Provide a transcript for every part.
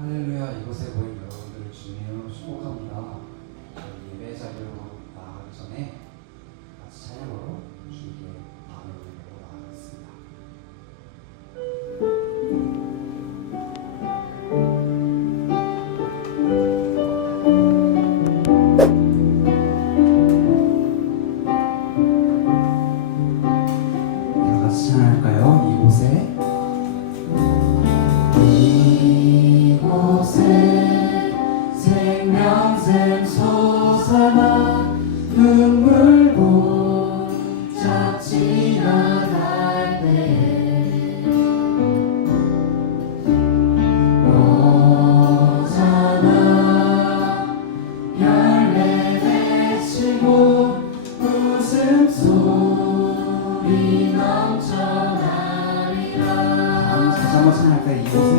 할렐루야, 이곳에 모인 여러분들을 주님으로 축복합니다. 예배 자리로 나아가기 전에 같이 찬양으로 주님께 마음을 올리고 나아가겠습니다. 다 같이 찬양할까요? 이곳에 생명샘 솟아나 눈물 보짝 지나갈 때 너잖아 열매 맺히고 웃음소리 넘쳐나리라. 다시 한번 찬양할까요? 이곳에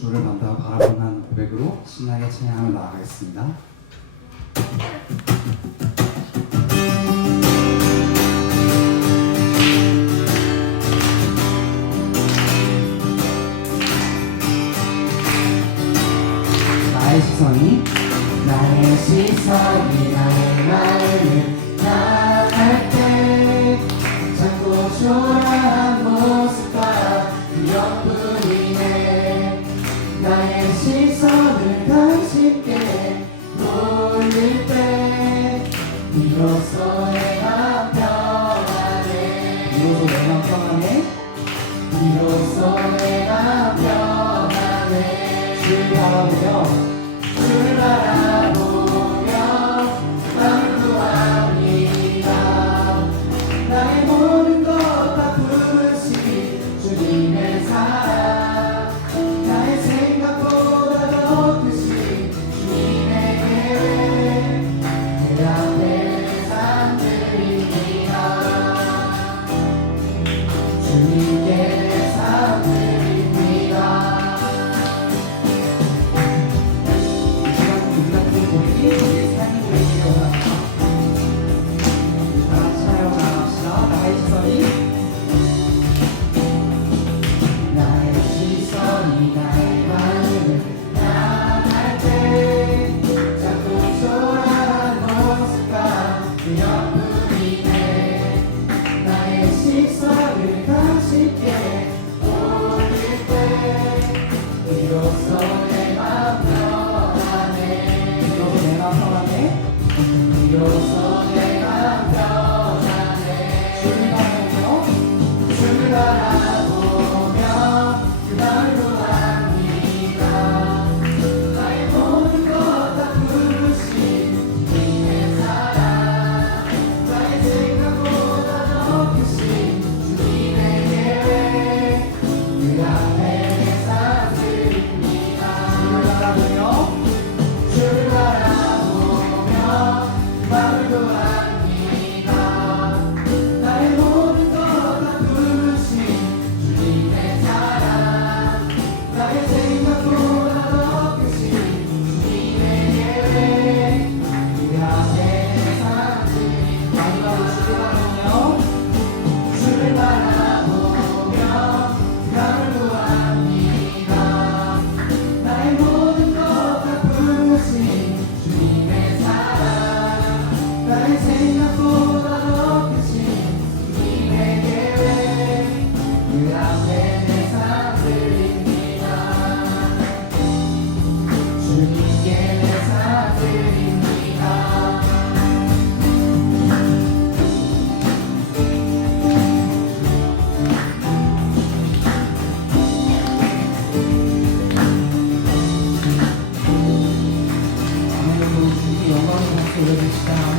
주를 바라보는 고백으로 신나게 찬양을 나아가겠습니다. 나의 시선이 나의 마음을 향할 때 자꾸 초라한 모습과 두렵뿐이네. 나의 시선을 당신께 돌릴 때 비로소 내가 평안해. 비로소 내가 평안해. 비로소 내가 평안해. 주 바라보며 주 바라보며 맘도 비로소 내가 변하네. 주를 바라보며 주를 바라보며 그 마음을 구합니다. 나의 모든 것 다 부르신 주님의 사랑, 나의 생각보다 더 크신 주님의 계획, 그 앞에 내 삶 드립니다. 주를 바라보며 마음을 구합니다. 나의 모든 것 다 부르신 주님의 사랑, 나의 생각보다 더 크신 주님의 계획, 그 앞에 내 삶 드립니다. 마지막으로 주를 바라보며 마음을 구합니다. 나의 모든 것 다 부르신 주님의 사랑, 나의 생각보다 더 크신 주님의 계획, 그 앞에 내 삶 드립니다. 주님께 내 삶 드립니다. 아멘. 주님께 영광의 박수 올려주시다. 아멘.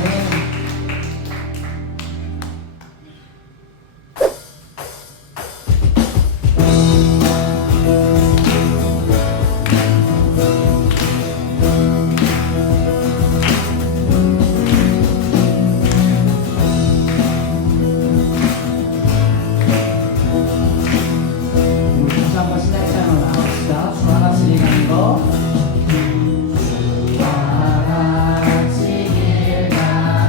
우리 다시 한번 신앙생활로 나갑시다. 주와 같이 일하는 거. 주와 같이 일하는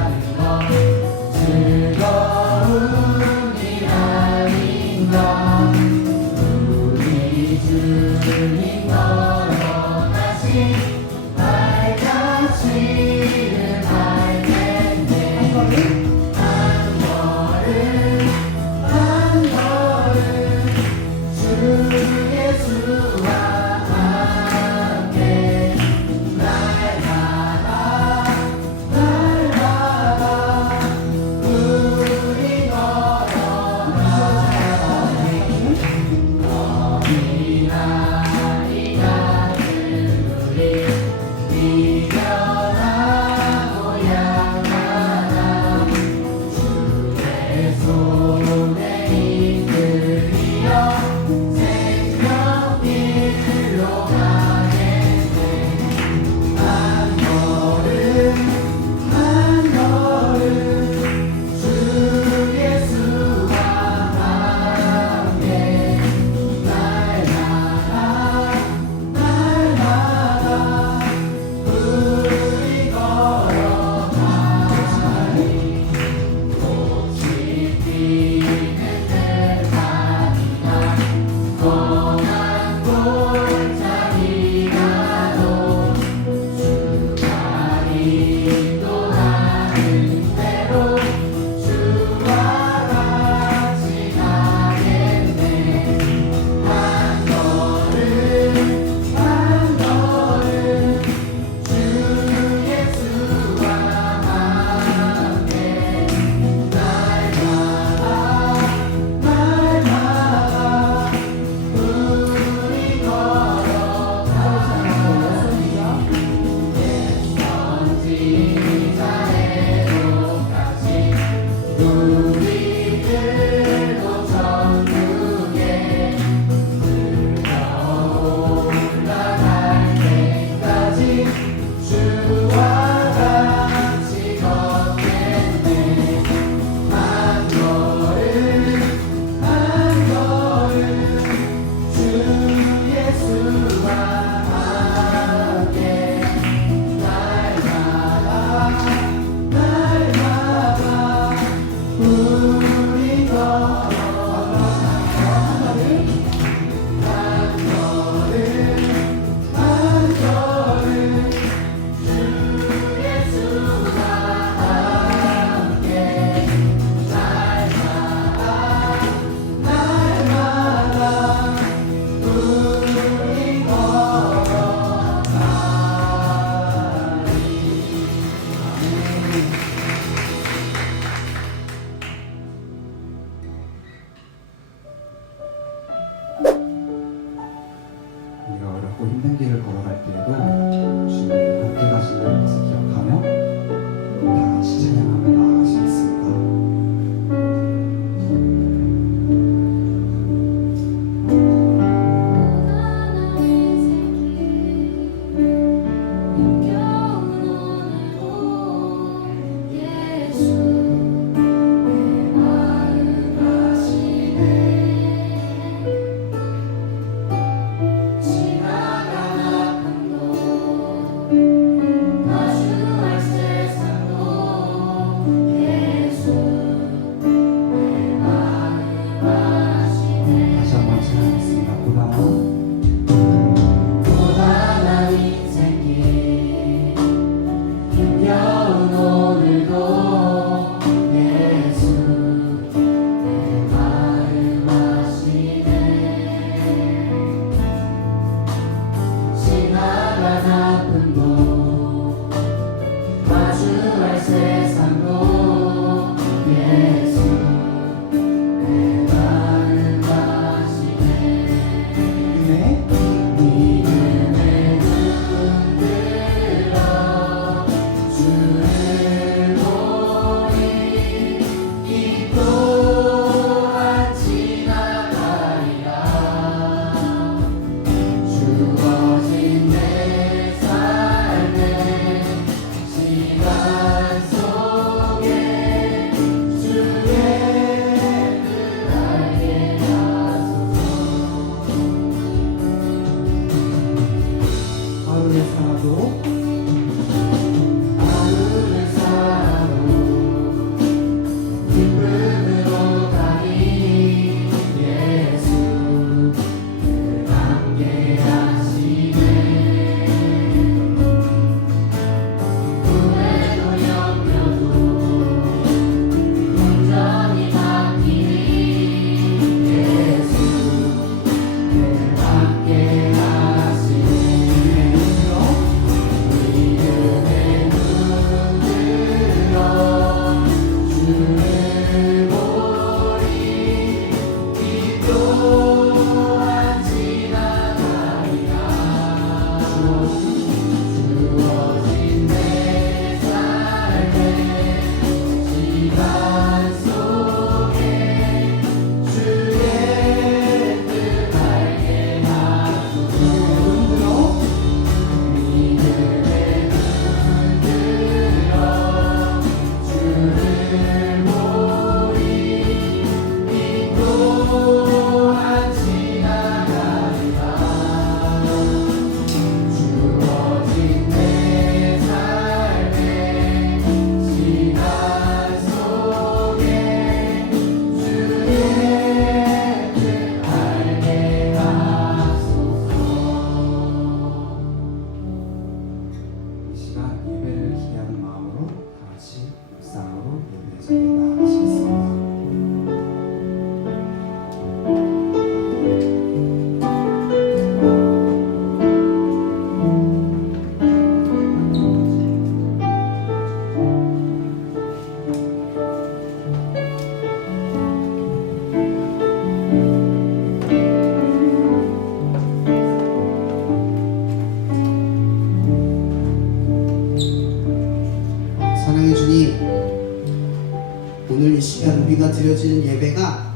오늘 이 시간 우리가 드려지는 예배가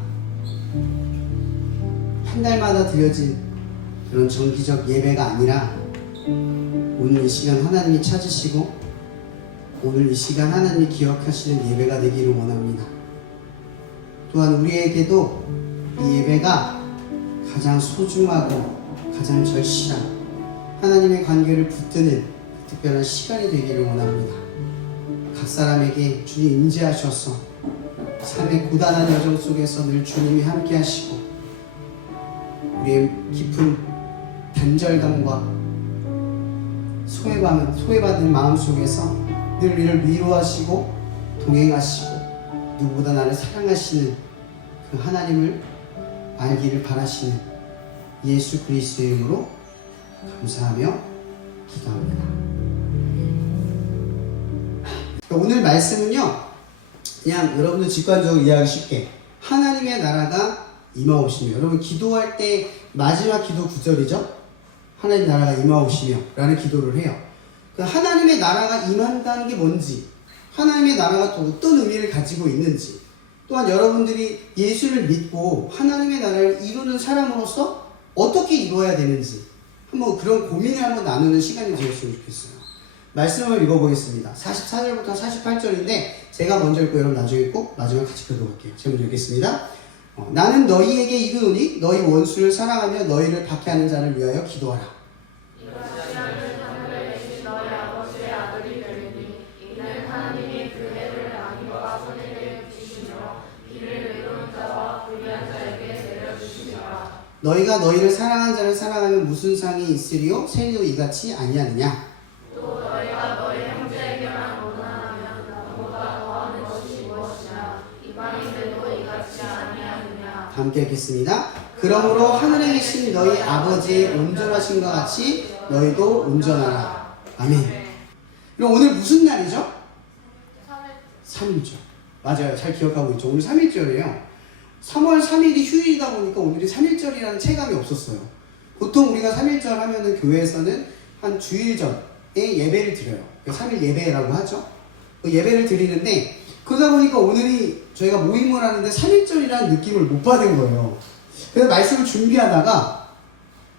한 달마다 드려진 그런 정기적 예배가 아니라 오늘 이 시간 하나님이 찾으시고 오늘 이 시간 하나님이 기억하시는 예배가 되기를 원합니다. 또한 우리에게도 이 예배가 가장 소중하고 가장 절실한 하나님의 관계를 붙드는 특별한 시간이 되기를 원합니다. 각 사람에게 주님 임재하셔서 삶의 고단한 여정 속에서 늘 주님이 함께 하시고 우리의 깊은 단절감과 소외받은 마음 속에서 늘 우리를 위로하시고 동행하시고 누구보다 나를 사랑하시는 그 하나님을 알기를 바라시는 예수 그리스도의 이름으로 감사하며 기도합니다. 오늘 말씀은요, 그냥 여러분들 직관적으로 이해하기 쉽게 하나님의 나라가 임하오시며, 여러분 기도할 때 마지막 기도 구절이죠. 하나님의 나라가 임하오시며 라는 기도를 해요. 그 하나님의 나라가 임한다는 게 뭔지, 하나님의 나라가 또 어떤 의미를 가지고 있는지, 또한 여러분들이 예수를 믿고 하나님의 나라를 이루는 사람으로서 어떻게 이루어야 되는지 한번 그런 고민을 한번 나누는 시간이 되었으면 좋겠어요. 말씀을 읽어보겠습니다. 44절부터 48절인데 제가 먼저 읽고 여러분 나중에 읽고 마지막에 같이 펴도록할게요. 제가 먼저 읽겠습니다. 나는 너희에게 이르노니 너희 원수를 사랑하며 너희를 박해하는 자를 위하여 기도하라. 너희가 너희를 사랑한 자를 사랑하면 무슨 상이 있으리요? 세리도 이같이 아니하느냐? 또 너희가 너희 형제에게만 원하면 나보다 더하는 것이 무엇이냐? 이방인들도 이같이 아니하느냐? 함께 읽겠습니다. 그러므로 하늘에 계신 너희 아버지의 온전하심과 같이 너희도 온전하라. 아멘. 그럼 오늘 무슨 날이죠? 3일절. 맞아요. 잘 기억하고 있죠. 오늘 3일절이에요. 3월 3일이 휴일이다 보니까 오늘이 3일절이라는 체감이 없었어요. 보통 우리가 3일절 하면은 교회에서는 한 주일 전에 예배를 드려요. 3일 예배라고 하죠. 그 예배를 드리는데 그러다 보니까 오늘이 저희가 모임을 하는데 3일절이라는 느낌을 못 받은 거예요. 그래서 말씀을 준비하다가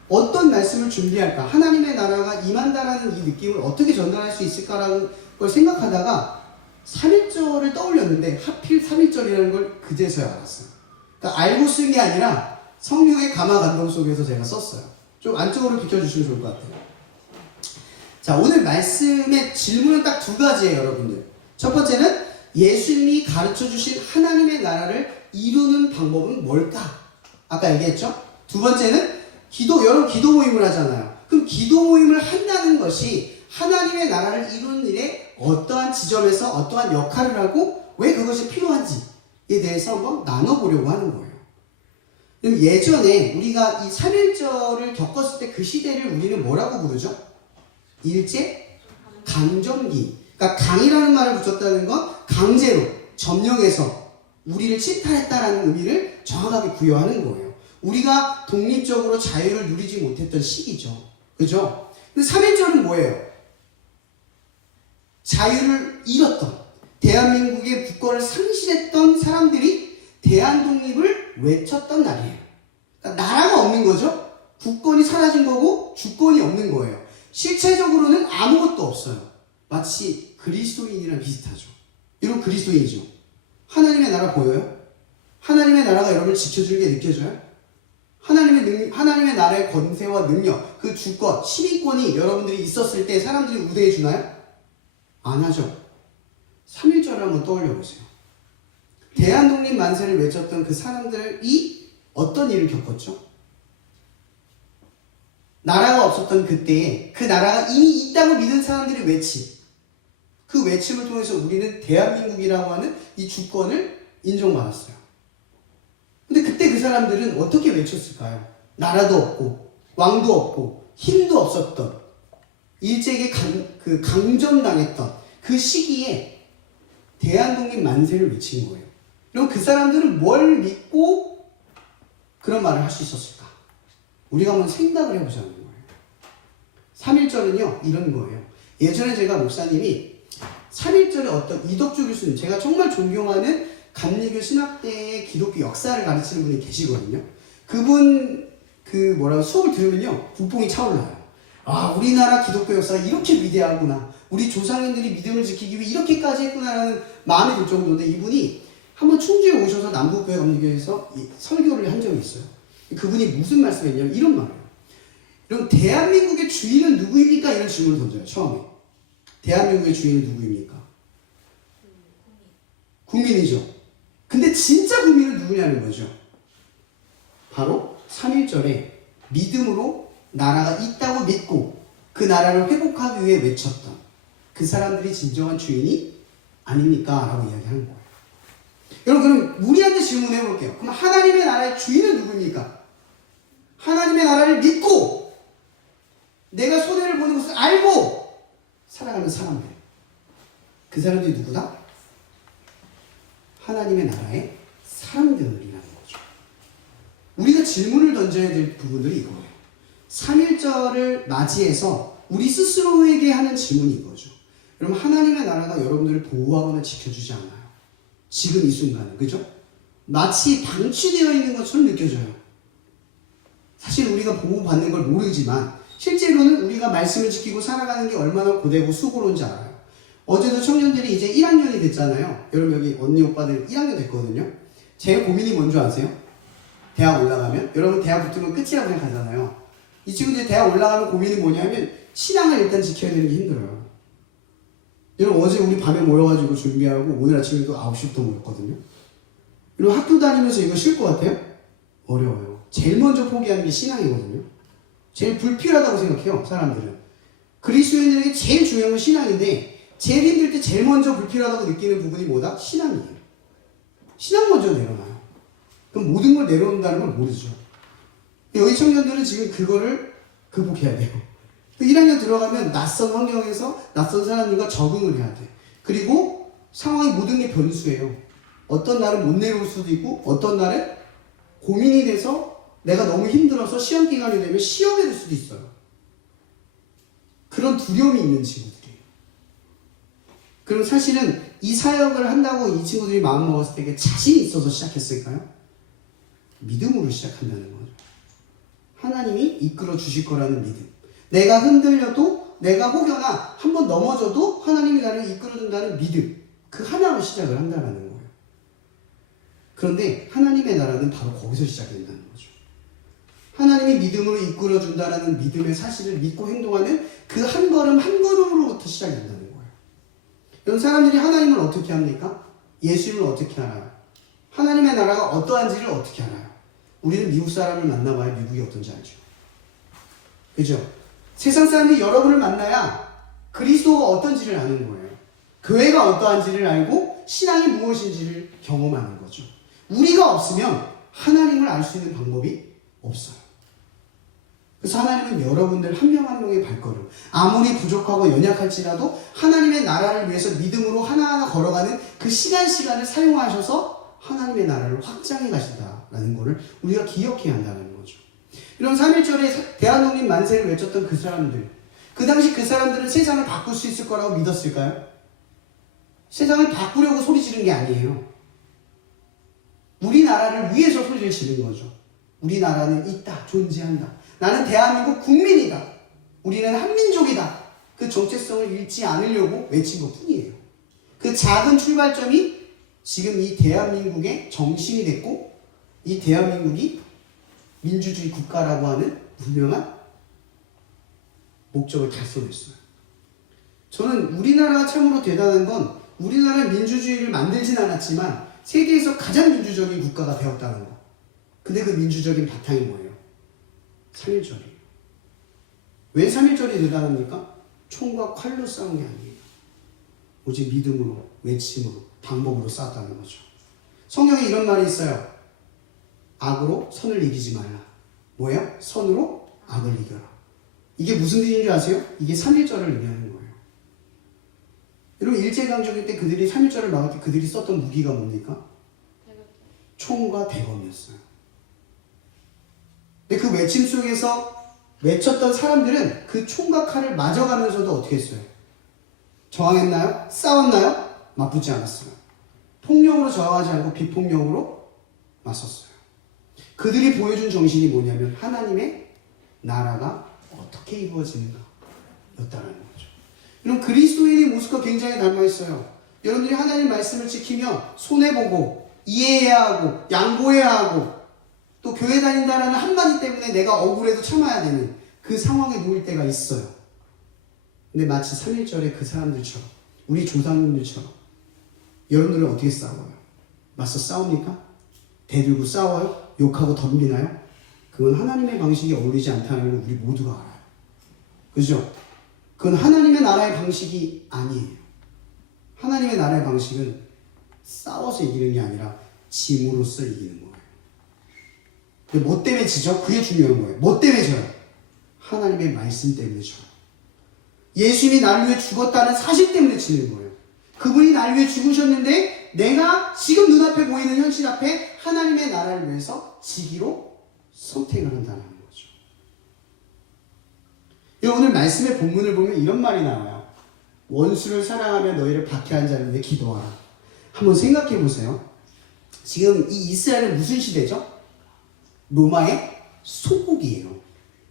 어떤 말씀을 준비할까? 하나님의 나라가 임한다라는 이 느낌을 어떻게 전달할 수 있을까라는 걸 생각하다가 3일절을 떠올렸는데 하필 3일절이라는 걸 그제서야 알았어요. 그러니까 알고 쓴 게 아니라 성령의 감화 감동 속에서 제가 썼어요. 좀 안쪽으로 비켜주시면 좋을 것 같아요. 자, 오늘 말씀의 질문은 딱 두 가지예요, 여러분들. 첫 번째는 예수님이 가르쳐주신 하나님의 나라를 이루는 방법은 뭘까? 아까 얘기했죠? 두 번째는 여러분 기도 모임을 하잖아요. 그럼 기도 모임을 한다는 것이 하나님의 나라를 이루는 일에 어떠한 지점에서 어떠한 역할을 하고 왜 그것이 필요한지에 대해서 한번 나눠보려고 하는 거예요. 예전에 우리가 이 3.1절을 겪었을 때 그 시대를 우리는 뭐라고 부르죠? 일제 강점기. 그러니까 강이라는 말을 붙였다는 건 강제로 점령해서 우리를 침탈했다라는 의미를 정확하게 부여하는 거예요. 우리가 독립적으로 자유를 누리지 못했던 시기죠. 그죠? 근데 3.1절은 뭐예요? 자유를 잃었던, 대한민국의 국권을 상실했던 사람들이 대한독립을 외쳤던 날이에요. 그러니까 나라가 없는 거죠. 국권이 사라진 거고 주권이 없는 거예요. 실체적으로는 아무것도 없어요. 마치 그리스도인이랑 비슷하죠. 이런 그리스도인이죠. 하나님의 나라 보여요? 하나님의 나라가 여러분을 지켜주는 게 느껴져요? 하나님의 나라의 권세와 능력, 그 주권, 시민권이 여러분들이 있었을 때 사람들이 우대해 주나요? 안 하죠. 3.1절을 한번 떠올려 보세요. 대한독립 만세를 외쳤던 그 사람들이 어떤 일을 겪었죠? 나라가 없었던 그때에 그 나라가 이미 있다고 믿은 사람들이 외친 그 외침을 통해서 우리는 대한민국이라고 하는 이 주권을 인정받았어요. 근데 그때 그 사람들은 어떻게 외쳤을까요? 나라도 없고 왕도 없고 힘도 없었던 일제에게 강점당했던 그 시기에 대한독립 만세를 외친 거예요. 그럼 그 사람들은 뭘 믿고 그런 말을 할 수 있었을까? 우리가 한번 생각을 해보자는 거예요. 3.1절은요 이런 거예요. 예전에 제가 목사님이 3.1절에 어떤 이덕주 교수님, 제가 정말 존경하는 감리교 신학대의 기독교 역사를 가르치는 분이 계시거든요. 그분 수업을 들으면요 국뽕이 차올라요. 아, 우리나라 기독교 역사가 이렇게 위대하구나. 우리 조상님들이 믿음을 지키기 위해 이렇게까지 했구나라는 마음이 들 정도인데, 이분이 한번 충주에 오셔서 남북교회 감리교에서 설교를 한 적이 있어요. 그분이 무슨 말씀했냐면 이런 말이에요. 그럼 대한민국의 주인은 누구입니까? 이런 질문을 던져요. 처음에. 대한민국의 주인은 누구입니까? 국민이죠. 근데 진짜 국민은 누구냐는 거죠. 바로 3.1절에 믿음으로 나라가 있다고 믿고 그 나라를 회복하기 위해 외쳤던 그 사람들이 진정한 주인이 아닙니까? 라고 이야기하는 거예요. 여러분, 그럼 우리한테 질문해 볼게요. 그럼 하나님의 나라의 주인은 누구입니까? 하나님의 나라를 믿고 내가 손해를 보는 것을 알고 살아가는 사람들. 그 사람들이 누구다? 하나님의 나라의 사람들이라는 거죠. 우리가 질문을 던져야 될 부분들이 이거예요. 3.1절을 맞이해서 우리 스스로에게 하는 질문이 이거죠. 여러분, 하나님의 나라가 여러분들을 보호하거나 지켜주지 않아요. 지금 이 순간은. 그죠? 마치 방치되어 있는 것처럼 느껴져요. 사실 우리가 보호받는 걸 모르지만 실제로는 우리가 말씀을 지키고 살아가는 게 얼마나 고되고 수고로운지 알아요. 어제도 청년들이 이제 1학년이 됐잖아요. 여러분, 여기 언니 오빠들 1학년 됐거든요. 제일 고민이 뭔지 아세요? 대학 올라가면? 여러분, 대학 붙으면 끝이라고 생각하잖아요. 이 친구들이 대학 올라가면 고민이 뭐냐면 신앙을 일단 지켜야 되는 게 힘들어요. 여러분, 어제 우리 밤에 모여가지고 준비하고 오늘 아침에도 9시부터 모였거든요. 여러분, 학교 다니면서 이거 쉴 것 같아요? 어려워요. 제일 먼저 포기하는 게 신앙이거든요. 제일 불필요하다고 생각해요, 사람들은. 그리스도인들에게 제일 중요한 건 신앙인데 제일 힘들 때 제일 먼저 불필요하다고 느끼는 부분이 뭐다? 신앙이에요. 신앙 먼저 내려놔요. 그럼 모든 걸 내려놓는다는 걸 모르죠. 여기 청년들은 지금 그거를 극복해야 돼요. 1학년 들어가면 낯선 환경에서 낯선 사람들과 적응을 해야 돼. 그리고 상황이 모든 게 변수예요. 어떤 날은 못 내려올 수도 있고 어떤 날은 고민이 돼서 내가 너무 힘들어서 시험 기간이 되면 시험에 들 수도 있어요. 그런 두려움이 있는 친구들이에요. 그럼 사실은 이 사역을 한다고 이 친구들이 마음먹었을 때 자신이 있어서 시작했을까요? 믿음으로 시작한다는 거죠. 하나님이 이끌어 주실 거라는 믿음. 내가 흔들려도, 내가 혹여나 한번 넘어져도 하나님이 나를 이끌어 준다는 믿음. 그 하나로 시작을 한다는 거예요. 그런데 하나님의 나라는 바로 거기서 시작된다는 거죠. 하나님이 믿음으로 이끌어 준다는 믿음의 사실을 믿고 행동하는 그 한 걸음 한 걸음으로부터 시작된다는 거예요. 이런 사람들이 하나님을 어떻게 합니까? 예수님을 어떻게 알아요? 하나님의 나라가 어떠한지를 어떻게 알아요? 우리는 미국 사람을 만나봐야 미국이 어떤지 알죠. 그죠? 세상 사람들이 여러분을 만나야 그리스도가 어떤지를 아는 거예요. 교회가 어떠한지를 알고 신앙이 무엇인지를 경험하는 거죠. 우리가 없으면 하나님을 알 수 있는 방법이 없어요. 그래서 하나님은 여러분들 한 명 한 명의 발걸음, 아무리 부족하고 연약할지라도 하나님의 나라를 위해서 믿음으로 하나하나 걸어가는 그 시간을 사용하셔서 하나님의 나라를 확장해 가신다라는 것을 우리가 기억해야 한다는 거죠. 이런 3.1절에 대한독립 만세를 외쳤던 그 사람들, 그 당시 그 사람들은 세상을 바꿀 수 있을 거라고 믿었을까요? 세상을 바꾸려고 소리 지른 게 아니에요. 우리나라를 위해서 소리를 지른 거죠. 우리나라는 있다, 존재한다. 나는 대한민국 국민이다. 우리는 한민족이다. 그 정체성을 잃지 않으려고 외친 것 뿐이에요. 그 작은 출발점이 지금 이 대한민국의 정신이 됐고, 이 대한민국이 민주주의 국가라고 하는 분명한 목적을 달성했어요. 저는 우리나라가 참으로 대단한 건 우리나라는 민주주의를 만들진 않았지만 세계에서 가장 민주적인 국가가 되었다는 거. 근데 그 민주적인 바탕이 뭐예요? 3.1절이에요. 왜 3.1절이 대단합니까? 총과 칼로 싸운 게 아니에요. 오직 믿음으로, 외침으로, 방법으로 싸웠다는 거죠. 성경에 이런 말이 있어요. 악으로 선을 이기지 말라. 뭐예요? 선으로 악을 이겨라. 이게 무슨 뜻인지 아세요? 이게 3.1절을 의미하는 거예요. 여러분, 일제강점기 때 그들이 3.1절을 막을 때 그들이 썼던 무기가 뭡니까? 총과 대검이었어요. 근데 그 외침 속에서 외쳤던 사람들은 그 총과 칼을 맞아가면서도 어떻게 했어요? 저항했나요? 싸웠나요? 맞붙지 않았어요. 폭력으로 저항하지 않고 비폭력으로 맞섰어요. 그들이 보여준 정신이 뭐냐면 하나님의 나라가 어떻게 이루어지는가 였다는 거죠. 이런 그리스도인의 모습과 굉장히 닮아있어요. 여러분들이 하나님 말씀을 지키면 손해보고 이해해야 하고 양보해야 하고 또 교회 다닌다라는 한마디 때문에 내가 억울해도 참아야 되는 그 상황에 놓일 때가 있어요. 근데 마치 3.1절에 그 사람들처럼 우리 조상님들처럼 여러분들은 어떻게 싸워요? 맞서 싸웁니까? 대들고 싸워요? 욕하고 덤비나요? 그건 하나님의 방식이 어울리지 않다는 걸 우리 모두가 알아요. 그죠? 그건 하나님의 나라의 방식이 아니에요. 하나님의 나라의 방식은 싸워서 이기는 게 아니라 짐으로써 이기는 거예요. 근데 뭐 때문에 지죠? 그게 중요한 거예요. 뭐 때문에 져요? 하나님의 말씀 때문에 져요. 예수님이 나를 위해 죽었다는 사실 때문에 지는 거예요. 그분이 나를 위해 죽으셨는데 내가 지금 눈앞에 보이는 현실 앞에 하나님의 나라를 위해서 지기로 선택을 한다는 거죠. 오늘 말씀의 본문을 보면 이런 말이 나와요. 원수를 사랑하며 너희를 박해한 자를 위해 기도하라. 한번 생각해 보세요. 지금 이 이스라엘은 무슨 시대죠? 로마의 소국이에요.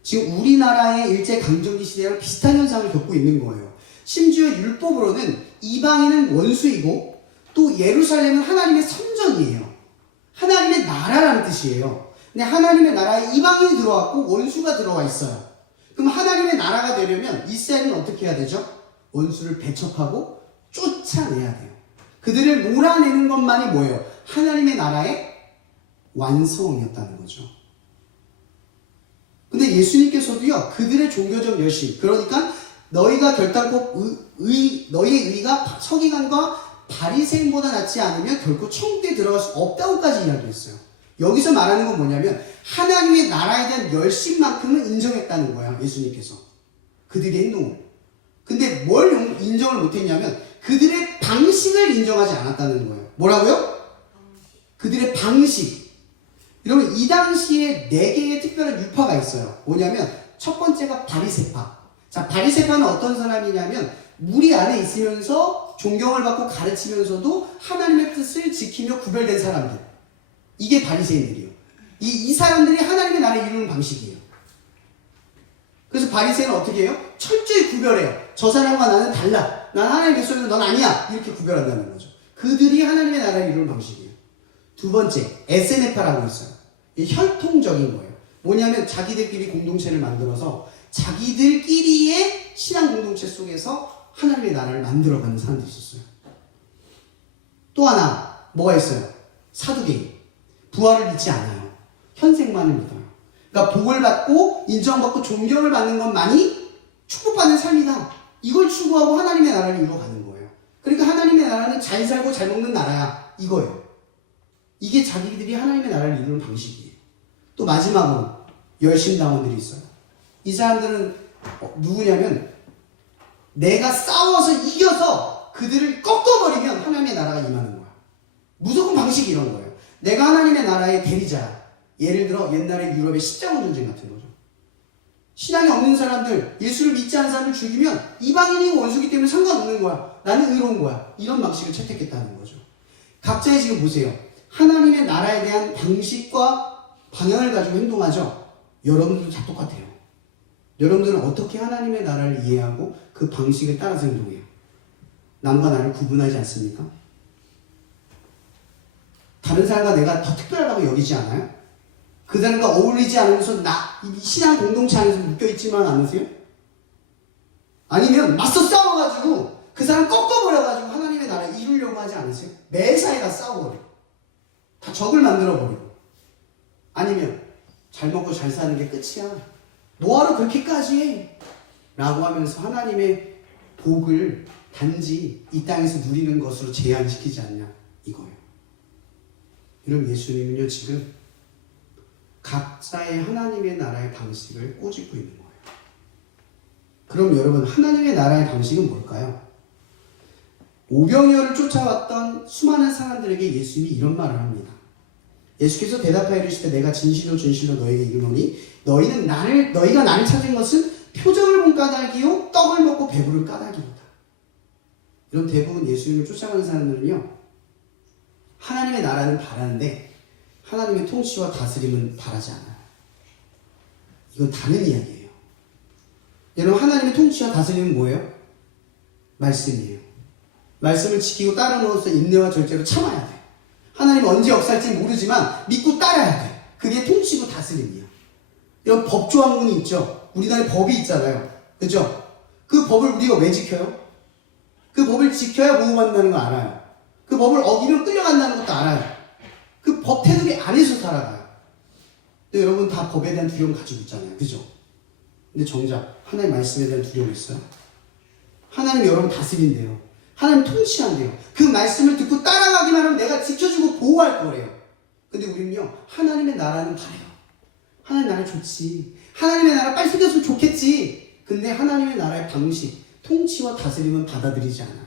지금 우리나라의 일제강점기 시대랑 비슷한 현상을 겪고 있는 거예요. 심지어 율법으로는 이방인은 원수이고 또 예루살렘은 하나님의 성전이에요. 하나님의 나라라는 뜻이에요. 근데 하나님의 나라에 이방인이 들어왔고 원수가 들어와 있어요. 그럼 하나님의 나라가 되려면 이스라엘은 어떻게 해야 되죠? 원수를 배척하고 쫓아내야 돼요. 그들을 몰아내는 것만이 뭐예요? 하나님의 나라의 완성이었다는 거죠. 근데 예수님께서도요, 그들의 종교적 열심, 그러니까 너희가 결단코 너희의 의가 서기관과 바리새인보다 낫지 않으면 결코 천국에 들어갈 수 없다고까지 이야기했어요. 여기서 말하는 건 뭐냐면 하나님의 나라에 대한 열심만큼은 인정했다는 거야, 예수님께서. 그들의 행동을. 근데 뭘 인정을 못했냐면 그들의 방식을 인정하지 않았다는 거예요. 뭐라고요? 그들의 방식. 여러분, 이 당시에 4개의 특별한 유파가 있어요. 뭐냐면 첫 번째가 바리새파. 자, 바리새파는 어떤 사람이냐면 무리 안에 있으면서 존경을 받고 가르치면서도 하나님의 뜻을 지키며 구별된 사람들. 이게 바리새인들이에요. 이 사람들이 하나님의 나라를 이루는 방식이에요. 그래서 바리새인은 어떻게 해요? 철저히 구별해요. 저 사람과 나는 달라. 난 하나님의 백성인데 넌 아니야. 이렇게 구별한다는 거죠. 그들이 하나님의 나라를 이루는 방식이에요. 두 번째, 에세네파라고 있어요. 이 혈통적인 거예요. 뭐냐면 자기들끼리 공동체를 만들어서 자기들끼리의 신앙 공동체 속에서 하나님의 나라를 만들어가는 사람들이 있었어요. 또 하나 뭐가 있어요? 사두개인. 부활을 믿지 않아요. 현생만을 믿어요. 그러니까 복을 받고 인정받고 존경을 받는 것만이 축복받는 삶이다. 이걸 추구하고 하나님의 나라를 이루어가는 거예요. 그러니까 하나님의 나라는 잘 살고 잘 먹는 나라야. 이거예요. 이게 자기들이 하나님의 나라를 이루는 방식이에요. 또 마지막으로 열심당원들이 있어요. 이 사람들은 누구냐면 내가 싸워서 이겨서 그들을 꺾어버리면 하나님의 나라가 임하는 거야. 무조건 방식이 이런 거예요. 내가 하나님의 나라의 대리자야. 예를 들어 옛날에 유럽의 십자군 전쟁 같은 거죠. 신앙이 없는 사람들, 예수를 믿지 않는 사람을 죽이면 이방인이 원수기 때문에 상관없는 거야. 나는 의로운 거야. 이런 방식을 채택했다는 거죠. 각자의 지금 보세요. 하나님의 나라에 대한 방식과 방향을 가지고 행동하죠. 여러분들도 다 똑같아요. 여러분들은 어떻게 하나님의 나라를 이해하고 그 방식에 따라서 행동해요? 남과 나를 구분하지 않습니까? 다른 사람과 내가 더 특별하다고 여기지 않아요? 그 사람과 어울리지 않으면서 이 신앙 공동체 안에서 묶여있지만 않으세요? 아니면 맞서 싸워가지고 그 사람 꺾어버려가지고 하나님의 나라를 이루려고 하지 않으세요? 매사에 다 싸워버려. 다 적을 만들어버리고. 아니면 잘 먹고 잘 사는 게 끝이야. 뭐하러 그렇게까지 해? 라고 하면서 하나님의 복을 단지 이 땅에서 누리는 것으로 제한시키지 않냐 이거예요. 이런 예수님은요 지금 각자의 하나님의 나라의 방식을 꼬집고 있는 거예요. 그럼 여러분 하나님의 나라의 방식은 뭘까요? 오병이어를 쫓아왔던 수많은 사람들에게 예수님이 이런 말을 합니다. 예수께서 대답하여 이르시되 내가 진실로 진실로 너에게 이르노니 너희가 나를 찾은 것은 표적을 본 까닭이요 떡을 먹고 배부른 까닭이로다. 이런 대부분 예수님을 쫓아가는 사람들은요 하나님의 나라는 바라는데 하나님의 통치와 다스림은 바라지 않아요. 이건 다른 이야기예요. 여러분, 하나님의 통치와 다스림은 뭐예요? 말씀이에요. 말씀을 지키고 따름으로써 인내와 절제로 참아야 돼. 하나님 언제 역사할지 모르지만 믿고 따라야 돼. 그게 통치고 다스림이야. 이런 법조항문이 있죠. 우리나라에 법이 있잖아요. 그죠? 그 법을 우리가 왜 지켜요? 그 법을 지켜야 보호받는다는 거 알아요. 그 법을 어기면 끌려간다는 것도 알아요. 그 법 테두리 안에서 살아가요. 근데 여러분 다 법에 대한 두려움 가지고 있잖아요. 그죠? 근데 정작 하나님 말씀에 대한 두려움이 있어요? 하나님 여러분 다스린대요. 하나님 통치한대요. 그 말씀을 듣고 따라가기만 하면 내가 지켜주고 보호할 거래요. 근데 우리는요, 하나님의 나라는 바래요. 하나님 나라 좋지. 하나님의 나라 빨리 생겼으면 좋겠지. 근데 하나님의 나라의 방식, 통치와 다스림은 받아들이지 않아요.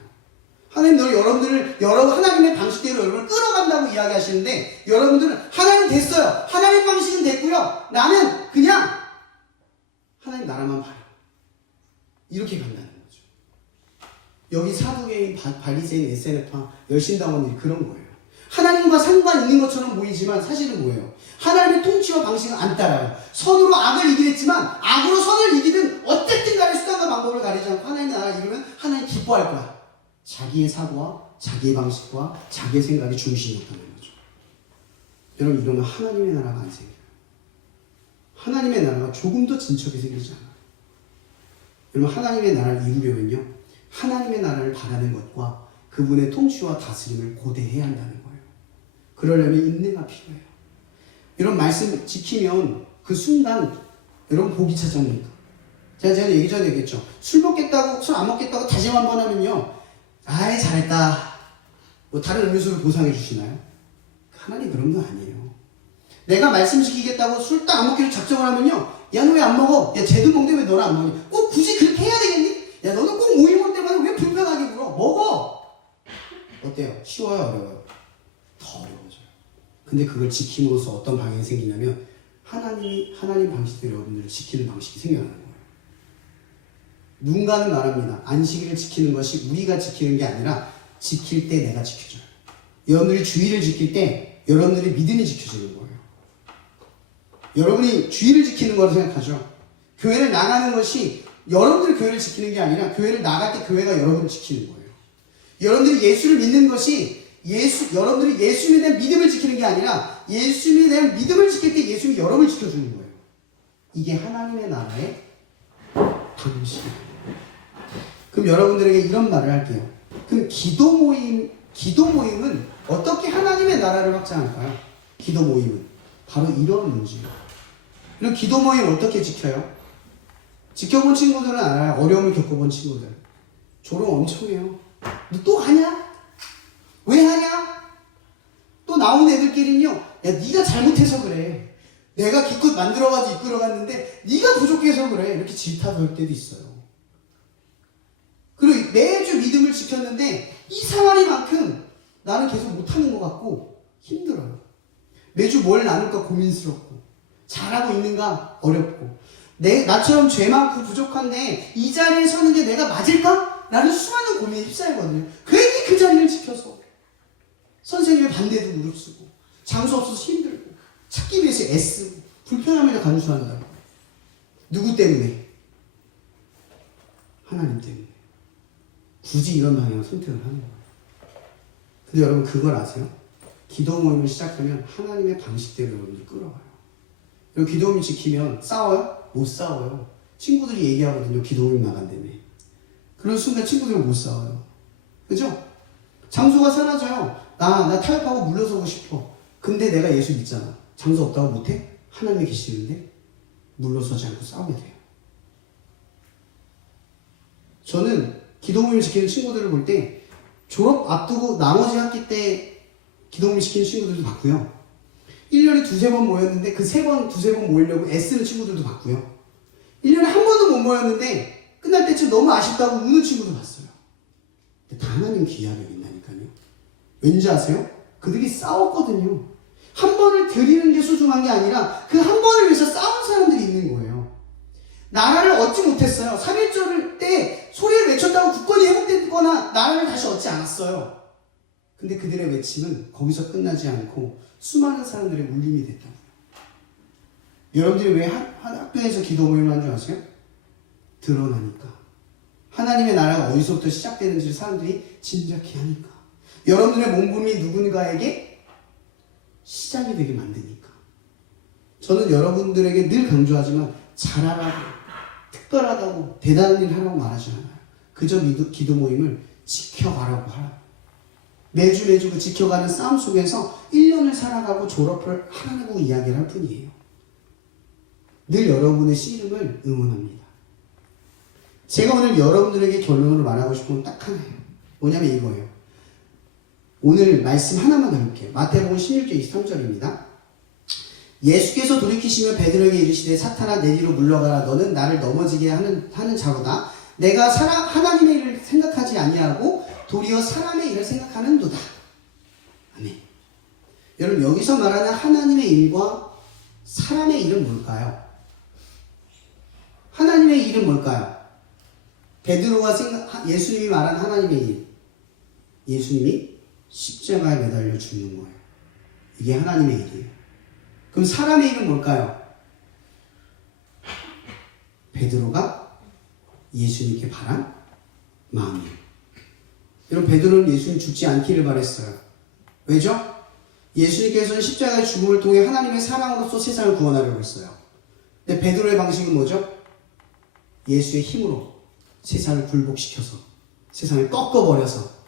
하나님 여러분들을 하나님의 방식대로 여러분을 끌어간다고 이야기하시는데 여러분들은 하나님 됐어요. 하나님 방식은 됐고요. 나는 그냥 하나님 나라만 봐요. 이렇게 간다는 거죠. 여기 사두개인, 바리새인, 에세네파, 열심당원들이 그런 거예요. 하나님과 상관 있는 것처럼 보이지만 사실은 뭐예요? 하나님의 통치와 방식은 안 따라요. 선으로 악을 이기랬지만 악으로 선을 이기든 어쨌든 간에 수단과 방법을 가리지 않고 하나님의 나라 이루면 하나님 기뻐할 거야. 자기의 사고와 자기의 방식과 자기의 생각이 중심이었다는 거죠. 여러분, 이러면 하나님의 나라가 안 생겨요. 하나님의 나라가 조금 더 진척이 생기지 않아요. 여러분, 하나님의 나라를 이루려면요, 하나님의 나라를 바라는 것과 그분의 통치와 다스림을 고대해야 한다는 거예요. 그러려면 인내가 필요해요. 이런 말씀 지키면 그 순간 여러분 복이 찾아옵니다. 제가 얘기 전에 얘기했죠. 술 안 먹겠다고 다짐 한번 하면요, 아이 잘했다, 뭐 다른 음료수를 보상해 주시나요? 하나님 그런 거 아니에요. 내가 말씀 지키겠다고 술 딱 안 먹기로 작정을 하면요, 야 너 왜 안 먹어? 야 쟤도 먹는데 왜 너는 안 먹니? 꼭 굳이 그렇게 해야 되겠니? 야 너는 꼭 모임 올 때마다 왜 불편하게 굴어? 먹어! 어때요? 쉬워요? 어려워요? 더 어려워져요. 근데 그걸 지킴으로써 어떤 방향이 생기냐면 하나님 방식대로 여러분들을 지키는 방식이 생겨나는 거예요. 누군가는 말합니다. 안식일을 지키는 것이 우리가 지키는 게 아니라 지킬 때 내가 지켜줘요. 여러분들이 주의를 지킬 때 여러분들의 믿음이 지켜지는 거예요. 여러분이 주의를 지키는 거라고 생각하죠. 교회를 나가는 것이 여러분들이 교회를 지키는 게 아니라 교회를 나갈 때 교회가 여러분을 지키는 거예요. 여러분들이 예수를 믿는 것이 여러분들이 예수님에 대한 믿음을 지키는 게 아니라 예수님에 대한 믿음을 지킬 때 예수님이 여러분을 지켜주는 거예요. 이게 하나님의 나라의 방식이에요. 그럼 여러분들에게 이런 말을 할게요. 그럼 기도 모임은 어떻게 하나님의 나라를 확장할까요? 기도 모임은 바로 이런 문제예요. 그럼 기도 모임 어떻게 지켜요? 지켜본 친구들은 알아요. 어려움을 겪어본 친구들. 조롱 엄청 해요. 너 또 하냐? 왜 하냐? 또 나온 애들끼리는요, 야 네가 잘못해서 그래. 내가 기껏 만들어가지고 이끌어갔는데 네가 부족해서 그래. 이렇게 질타할 때도 있어요. 그리고 매주 믿음을 지켰는데 이상하리만큼 나는 계속 못하는 것 같고 힘들어요. 매주 뭘 나눌까 고민스럽고 잘하고 있는가 어렵고 나처럼 죄 많고 부족한데 이 자리에 서는 게 내가 맞을까? 라는 수많은 고민에 휩싸이거든요. 괜히 그 자리를 지켜서 선생님의 반대도 무릅쓰고 장소 없어서 힘들고 찾기 위해서 애쓰고 불편함에도 간주한다고. 누구 때문에? 하나님 때문에. 굳이 이런 방향을 선택을 하는 거예요. 근데 여러분 그걸 아세요? 기도 모임을 시작하면 하나님의 방식대로 여러분들 끌어가요. 그리고 기도 모임 지키면 싸워요? 못 싸워요. 친구들이 얘기하거든요. 기도 모임 나간다며. 그런 순간 친구들은 못 싸워요. 그죠? 장소가 사라져요. 나 타협하고 물러서고 싶어. 근데 내가 예수 믿잖아. 장소 없다고 못해? 하나님이 계시는데 물러서지 않고 싸우게 돼요. 저는 기도 모임 지키는 친구들을 볼 때 졸업 앞두고 나머지 학기 때 기도 모임 지키는 친구들도 봤고요. 1년에 두세 번 모였는데 그 두세 번 모이려고 애쓰는 친구들도 봤고요. 1년에 한 번도 못 모였는데 끝날 때쯤 너무 아쉽다고 우는 친구도 봤어요. 근데 다 하나님 기하력이 있다니까요. 왠지 아세요? 그들이 싸웠거든요. 한 번을 드리는 게 소중한 게 아니라 그 한 번을 위해서 싸운 사람들이 있는 거예요. 나라를 얻지 못했어요. 3.1절 때 소리를 외쳤다고 국권이 회복됐거나 나라를 다시 얻지 않았어요. 근데 그들의 외침은 거기서 끝나지 않고 수많은 사람들의 울림이 됐다고요. 여러분들이 왜 학교에서 기도 모임을 하는 줄 아세요? 드러나니까. 하나님의 나라가 어디서부터 시작되는지를 사람들이 짐작해 하니까. 여러분들의 몸부림이 누군가에게 시작이 되게 만드니까. 저는 여러분들에게 늘 강조하지만 잘하라고, 특별하다고, 대단한 일 하라고 말하지 않아요. 그저 기도 모임을 지켜가라고 하라고. 매주 그 지켜가는 싸움 속에서 1년을 살아가고 졸업을 하라고 이야기를 할 뿐이에요. 늘 여러분의 씨름을 응원합니다. 제가 오늘 여러분들에게 결론을 말하고 싶은 건 딱 하나예요. 뭐냐면 이거예요. 오늘 말씀 하나만 나눌게요. 마태복음 16장 23절입니다. 예수께서 돌이키시며 베드로에게 이르시되 사탄아 내 뒤로 물러가라. 너는 나를 넘어지게 하는 자로다. 내가 하나님의 일을 생각하지 아니하고 도리어 사람의 일을 생각하는도다. 아멘. 여러분 여기서 말하는 하나님의 일과 사람의 일은 뭘까요? 하나님의 일은 뭘까요? 베드로가 예수님이 말한 하나님의 일. 예수님이 십자가에 매달려 죽는 거예요. 이게 하나님의 일이에요. 그럼 사람의 일은 뭘까요? 베드로가 예수님께 바란 마음이에요. 여러분 베드로는 예수님 죽지 않기를 바랬어요. 왜죠? 예수님께서는 십자가의 죽음을 통해 하나님의 사랑으로서 세상을 구원하려고 했어요. 근데 베드로의 방식은 뭐죠? 예수의 힘으로 세상을 굴복시켜서 세상을 꺾어버려서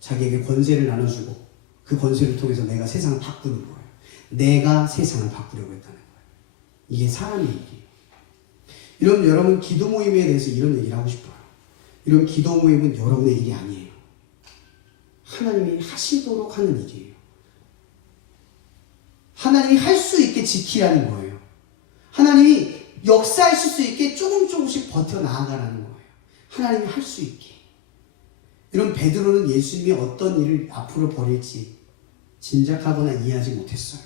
자기에게 권세를 나눠주고 그 권세를 통해서 내가 세상을 바꾸는 거예요. 내가 세상을 바꾸려고 했다는 거예요. 이게 사람의 일이에요. 여러분 기도 모임에 대해서 이런 얘기를 하고 싶어요. 이런 기도 모임은 여러분의 일이 아니에요. 하나님이 하시도록 하는 일이에요. 하나님이 할 수 있게 지키라는 거예요. 하나님이 역사하실 수 있게 조금씩 버텨 나아가라는 거예요. 하나님이 할 수 있게. 이런 베드로는 예수님이 어떤 일을 앞으로 벌일지 짐작하거나 이해하지 못했어요.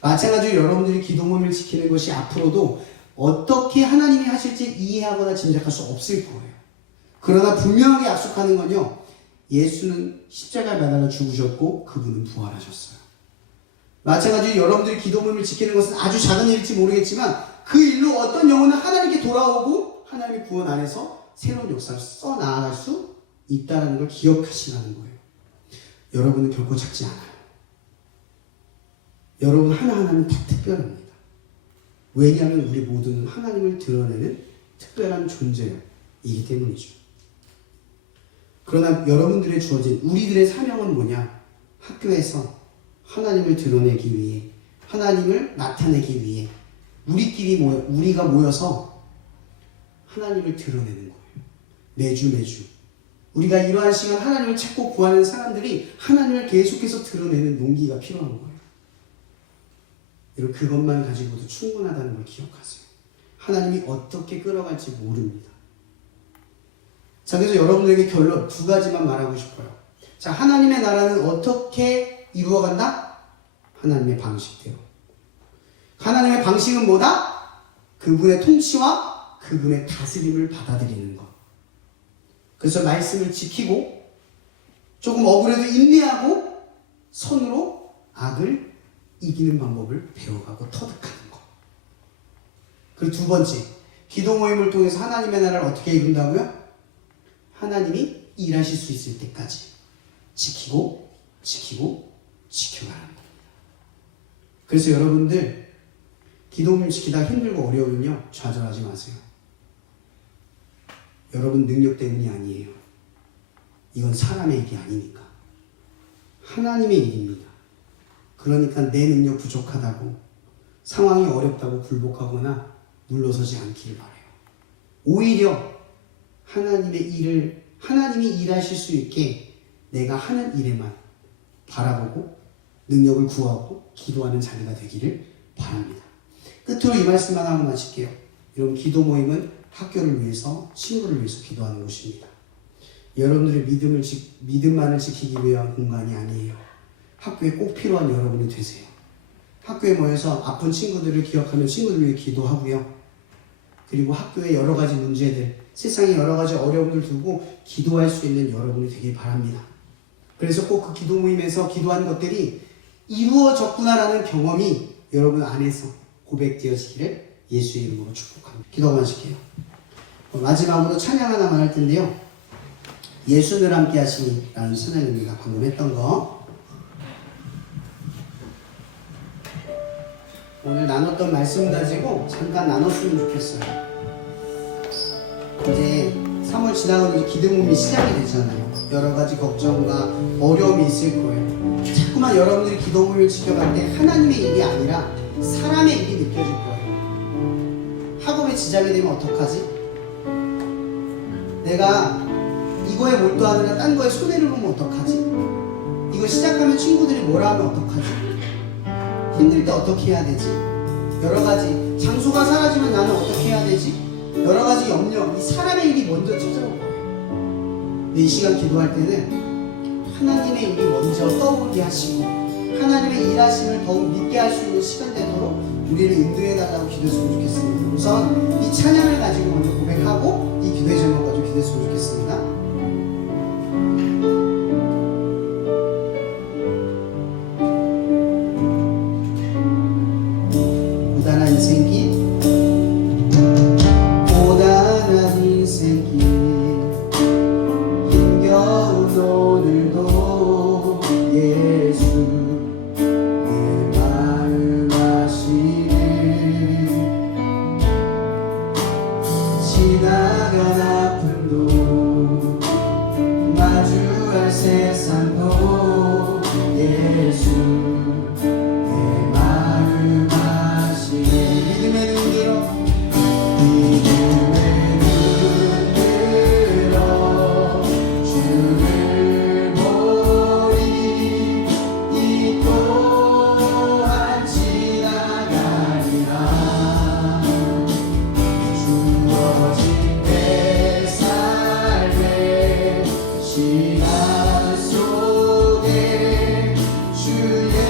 마찬가지로 여러분들이 기도 모임을 지키는 것이 앞으로도 어떻게 하나님이 하실지 이해하거나 짐작할 수 없을 거예요. 그러나 분명하게 약속하는 건요. 예수는 십자가에 매달려 죽으셨고 그분은 부활하셨어요. 마찬가지로 여러분들이 기도 모임을 지키는 것은 아주 작은 일일지 모르겠지만 그 일로 어떤 영혼은 하나님께 돌아오고 하나님의 구원 안에서 새로운 역사를 써나갈 수 있다는 걸 기억하시라는 거예요. 여러분은 결코 작지 않아요. 여러분 하나하나는 다 특별합니다. 왜냐하면 우리 모두는 하나님을 드러내는 특별한 존재이기 때문이죠. 그러나 여러분들의 주어진 우리들의 사명은 뭐냐? 학교에서 하나님을 드러내기 위해, 하나님을 나타내기 위해 우리가 모여서 하나님을 드러내는 거예요. 매주 우리가 이러한 시간 하나님을 찾고 구하는 사람들이 하나님을 계속해서 드러내는 용기가 필요한 거예요. 여러분 그것만 가지고도 충분하다는 걸 기억하세요. 하나님이 어떻게 끌어갈지 모릅니다. 자, 그래서 여러분들에게 결론 두 가지만 말하고 싶어요. 자, 하나님의 나라는 어떻게 이루어간다? 하나님의 방식대로. 하나님의 방식은 뭐다? 그분의 통치와 그분의 다스림을 받아들이는 것. 그래서 말씀을 지키고 조금 억울해도 인내하고 선으로 악을 이기는 방법을 배워가고 터득하는 것. 그리고 두 번째, 기도 모임을 통해서 하나님의 나라를 어떻게 이룬다고요? 하나님이 일하실 수 있을 때까지 지키고 지켜가라는 겁니다. 그래서 여러분들 기도 모임 지키다가 힘들고 어려우면요 좌절하지 마세요. 여러분 능력 때문이 아니에요. 이건 사람의 일이 아니니까 하나님의 일입니다. 그러니까 내 능력 부족하다고 상황이 어렵다고 굴복하거나 물러서지 않기를 바라요. 오히려 하나님이 일하실 수 있게 내가 하는 일에만 바라보고 능력을 구하고 기도하는 자리가 되기를 바랍니다. 끝으로 이 말씀만 하고 마칠게요. 여러분 기도 모임은 학교를 위해서, 친구를 위해서 기도하는 곳입니다. 여러분들의 믿음만을 지키기 위한 공간이 아니에요. 학교에 꼭 필요한 여러분이 되세요. 학교에 모여서 아픈 친구들을 기억하며 친구들 위해 기도하고요. 그리고 학교의 여러 가지 문제들, 세상의 여러 가지 어려움을 두고 기도할 수 있는 여러분이 되길 바랍니다. 그래서 꼭 그 기도 모임에서 기도한 것들이 이루어졌구나라는 경험이 여러분 안에서 고백되어지기를 예수의 이름으로 축복합니다. 기도 마실게요. 마지막으로 찬양 하나만 할 텐데요. 예수 늘 함께 하시니라는 찬양입니다. 방금 했던 거. 오늘 나눴던 말씀 가지고 잠깐 나눴으면 좋겠어요. 이제 3월 지나가면 이제 기도 모임이 시작이 되잖아요. 여러 가지 걱정과 어려움이 있을 거예요. 자꾸만 여러분들이 기도 모임을 지켜갈 때 하나님의 일이 아니라 사람의 일이 느껴질 거예요. 학업에 지장이 되면 어떡하지? 내가 이거에 몰두하느라 딴 거에 손해를 보면 어떡하지? 이거 시작하면 친구들이 뭐라 하면 어떡하지? 힘들 때 어떻게 해야 되지? 여러 가지 장소가 사라지면 나는 어떻게 해야 되지? 여러 가지 염려, 이 사람의 일이 먼저 찾아올 거예요. 근데 이 시간 기도할 때는 하나님의 일이 먼저 떠오르게 하시고 하나님의 일하심을 더욱 믿게 할 수 있는 시간 되도록 우리를 인도해 달라고 기도했으면 좋겠습니다. 우선 이 찬양을 가지고 먼저 고백하고 이 기도의 제목을 가지고 기도했으면 좋겠습니다. 고단한 인생길, 고단한 인생길, 힘겨운 오늘도 예수 내 마음 아시네. 지나간 아픔도 마주할 세상도 예수 내 마음 아시네. 믿음의 눈 들어, 믿음의 눈 들어 주를 보리. 이 또한 지나가리라. 주어진 내 삶의 시간 속에 주의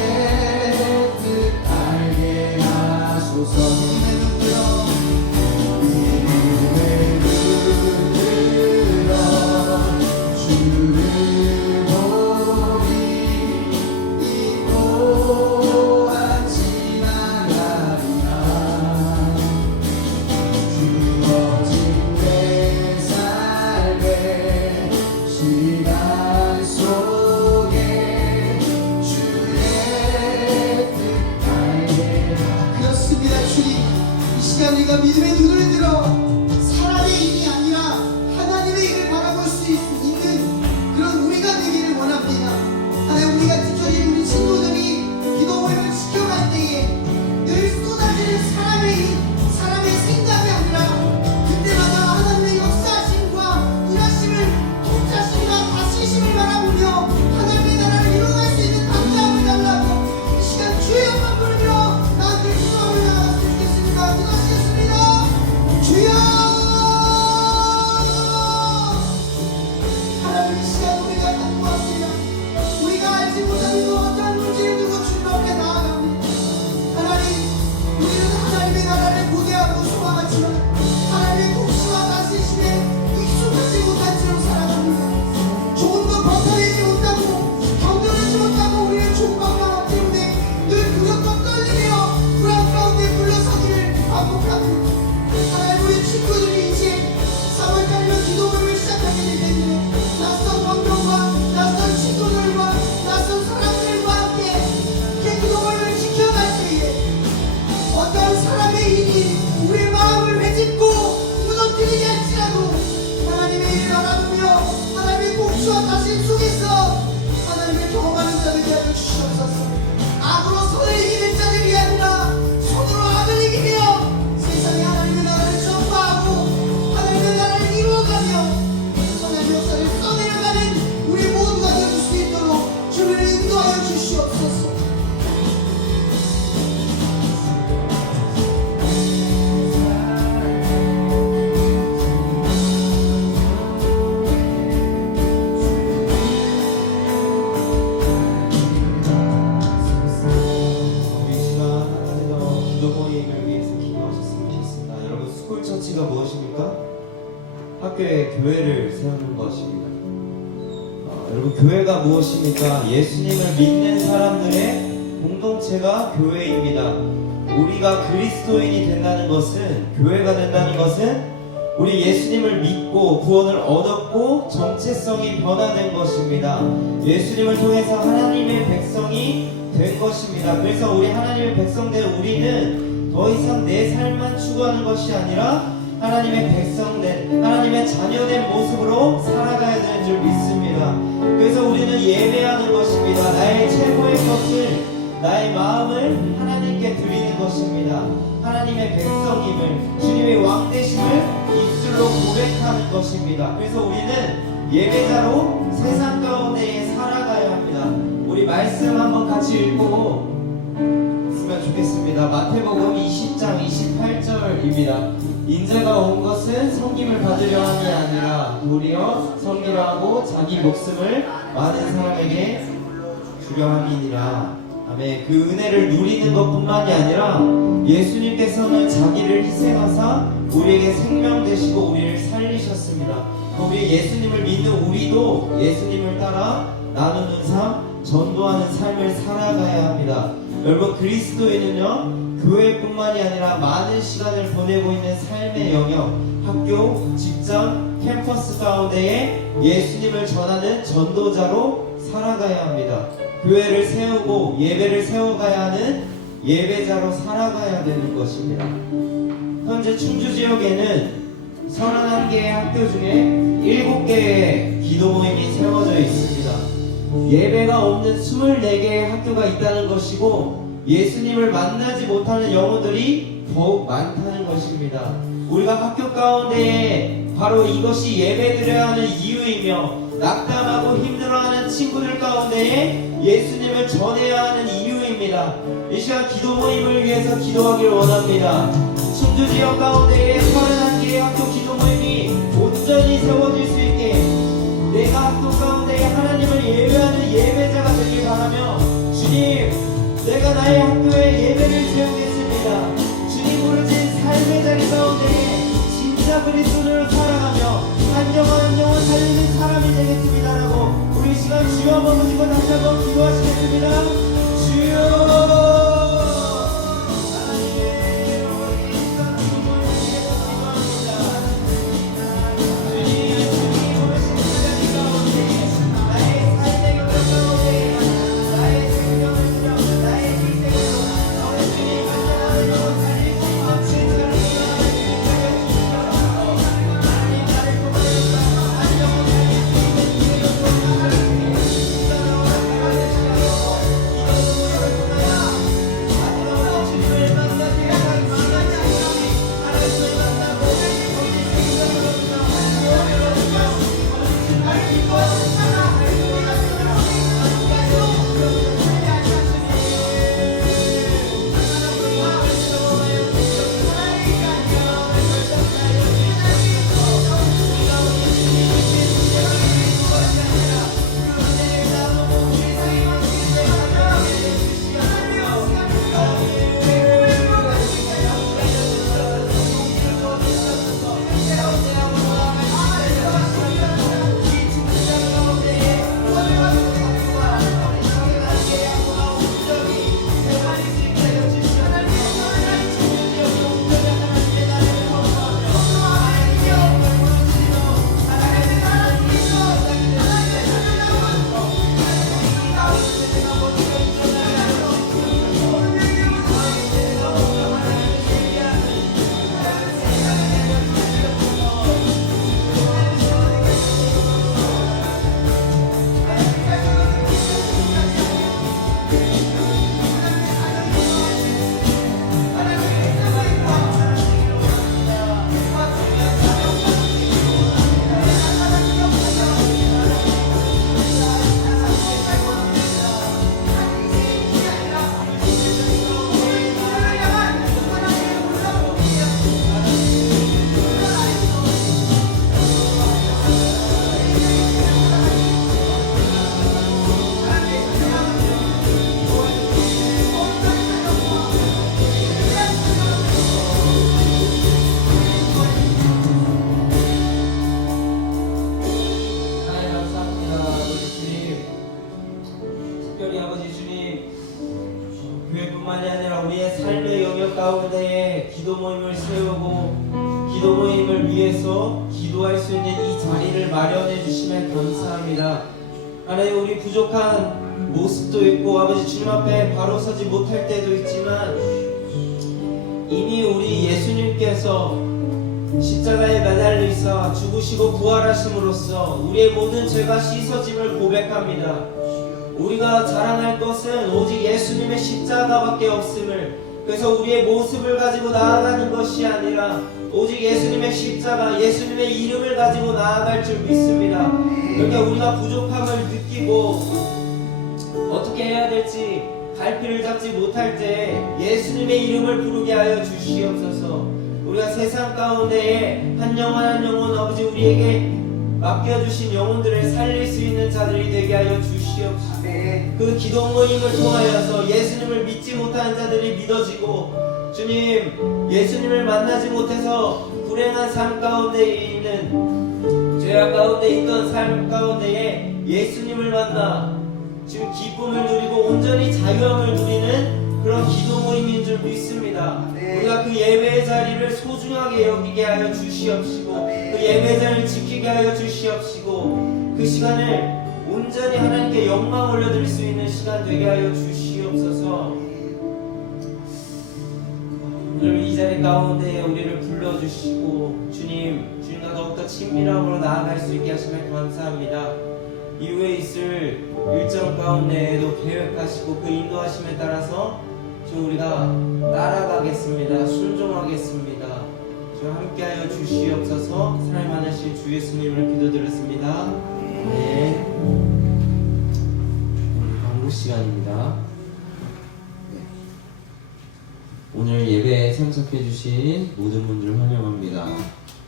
교회가 무엇입니까? 예수님을 믿는 사람들의 공동체가 교회입니다. 우리가 그리스도인이 된다는 것은, 교회가 된다는 것은 우리 예수님을 믿고 구원을 얻었고 정체성이 변화된 것입니다. 예수님을 통해서 하나님의 백성이 된 것입니다. 그래서 우리 하나님의 백성된 우리는 더 이상 내 삶만 추구하는 것이 아니라 하나님의 백성된, 하나님의 자녀된 모습으로 살아가야 되는 줄 믿습니다. 그래서 우리는 예배하는 것입니다. 나의 최고의 것을, 나의 마음을 하나님께 드리는 것입니다. 하나님의 백성임을, 주님의 왕되심을 입술로 고백하는 것입니다. 그래서 우리는 예배자로 세상 가운데 살아가야 합니다. 우리 말씀 한번 같이 읽고 있으면 좋겠습니다. 마태복음 20장 28절입니다. 인자가 온 것은 섬김을 받으려 함이 아니라 도리어 섬기려 하고 자기 목숨을 많은 사람에게 주려 함이니라. 아멘. 그 은혜를 누리는 것뿐만이 아니라 예수님께서는 자기를 희생하사 우리에게 생명 되시고 우리를 살리셨습니다. 우리 예수님을 믿는 우리도 예수님을 따라 나누는 삶, 전도하는 삶을 살아가야 합니다. 여러분, 그리스도인은요, 교회뿐만이 아니라 많은 시간을 보내고 있는 삶의 영역, 학교, 직장, 캠퍼스 가운데에 예수님을 전하는 전도자로 살아가야 합니다. 교회를 세우고 예배를 세워가야 하는 예배자로 살아가야 되는 것입니다. 현재 충주 지역에는 31개의 학교 중에 7개의 기도 모임이 세워져 있습니다. 예배가 없는 24개의 학교가 있다는 것이고, 예수님을 만나지 못하는 영혼들이 더욱 많다는 것입니다. 우리가 학교 가운데에 바로 이것이 예배드려야 하는 이유이며, 낙담하고 힘들어하는 친구들 가운데에 예수님을 전해야 하는 이유입니다. 이 시간 기도 모임을 위해서 기도하길 원합니다. 충주 지역 가운데에 31개의 학교 기도 모임이 온전히 세워질 수 있게 내가 학교 가운데에 하나님을 예배하는 예배자가 되길 바라며, 주님, 내가 나의 학교에 예배를 세우겠습니다. 주님 부르신 삶의 자리 가운데 진짜 그리스도를 살아가며 한 영혼 한 영혼 살리는 사람이 되겠습니다라고 우리 시간 주여 한번 부르시고 다시 한번 기도하시겠습니다. 주여, 뿐만이 아니라 우리의 삶의 영역 가운데에 기도 모임을 세우고 기도 모임을 위해서 기도할 수 있는 이 자리를 마련해 주시면 감사합니다. 하나님, 우리 부족한 모습도 있고 아버지 주님 앞에 바로 서지 못할 때도 있지만 이미 우리 예수님께서 십자가에 매달리사 죽으시고 부활하심으로써 우리의 모든 죄가 씻어짐을 고백합니다. 우리가 자랑할 것은 오직 예수님의 십자가밖에 없음을, 그래서 우리의 모습을 가지고 나아가는 것이 아니라 오직 예수님의 십자가, 예수님의 이름을 가지고 나아갈 줄 믿습니다. 그러니까 우리가 부족함을 느끼고 어떻게 해야 될지 갈피를 잡지 못할 때 예수님의 이름을 부르게 하여 주시옵소서. 우리가 세상 가운데에 한 영혼 한 영혼 아버지 우리에게 맡겨주신 영혼들을 살릴 수 있는 자들이 되게 하여 주시옵소서. 그 기도 모임을 통하여서 예수님을 믿지 못하는 자들이 믿어지고, 주님, 예수님을 만나지 못해서 불행한 삶 가운데 있는, 죄악 가운데 있던 삶 가운데에 예수님을 만나 지금 기쁨을 누리고 온전히 자유함을 누리는 그런 기도 모임인 줄 믿습니다. 우리가 그 예배의 자리를 소중하게 여기게 하여 주시옵시고, 그 예배의 자리를 지키게 하여 주시옵시고, 그 시간을 온전히 하나님께 영광 올려드릴 수 있는 시간 되게 하여 주시옵소서. 오늘 이 자리 가운데 우리를 불러주시고 주님과 더욱더 친밀함으로 나아갈 수 있게 하시면 감사합니다. 이후에 있을 일정 가운데에도 계획하시고 그 인도하심에 따라서 주 우리가 따라가겠습니다. 순종하겠습니다. 주 함께하여 주시옵소서. 사랑 많으신 주 예수님을 기도드렸습니다. 네. 오늘 광고 시간입니다. 오늘 예배에 참석해주신 모든 분들을 환영합니다.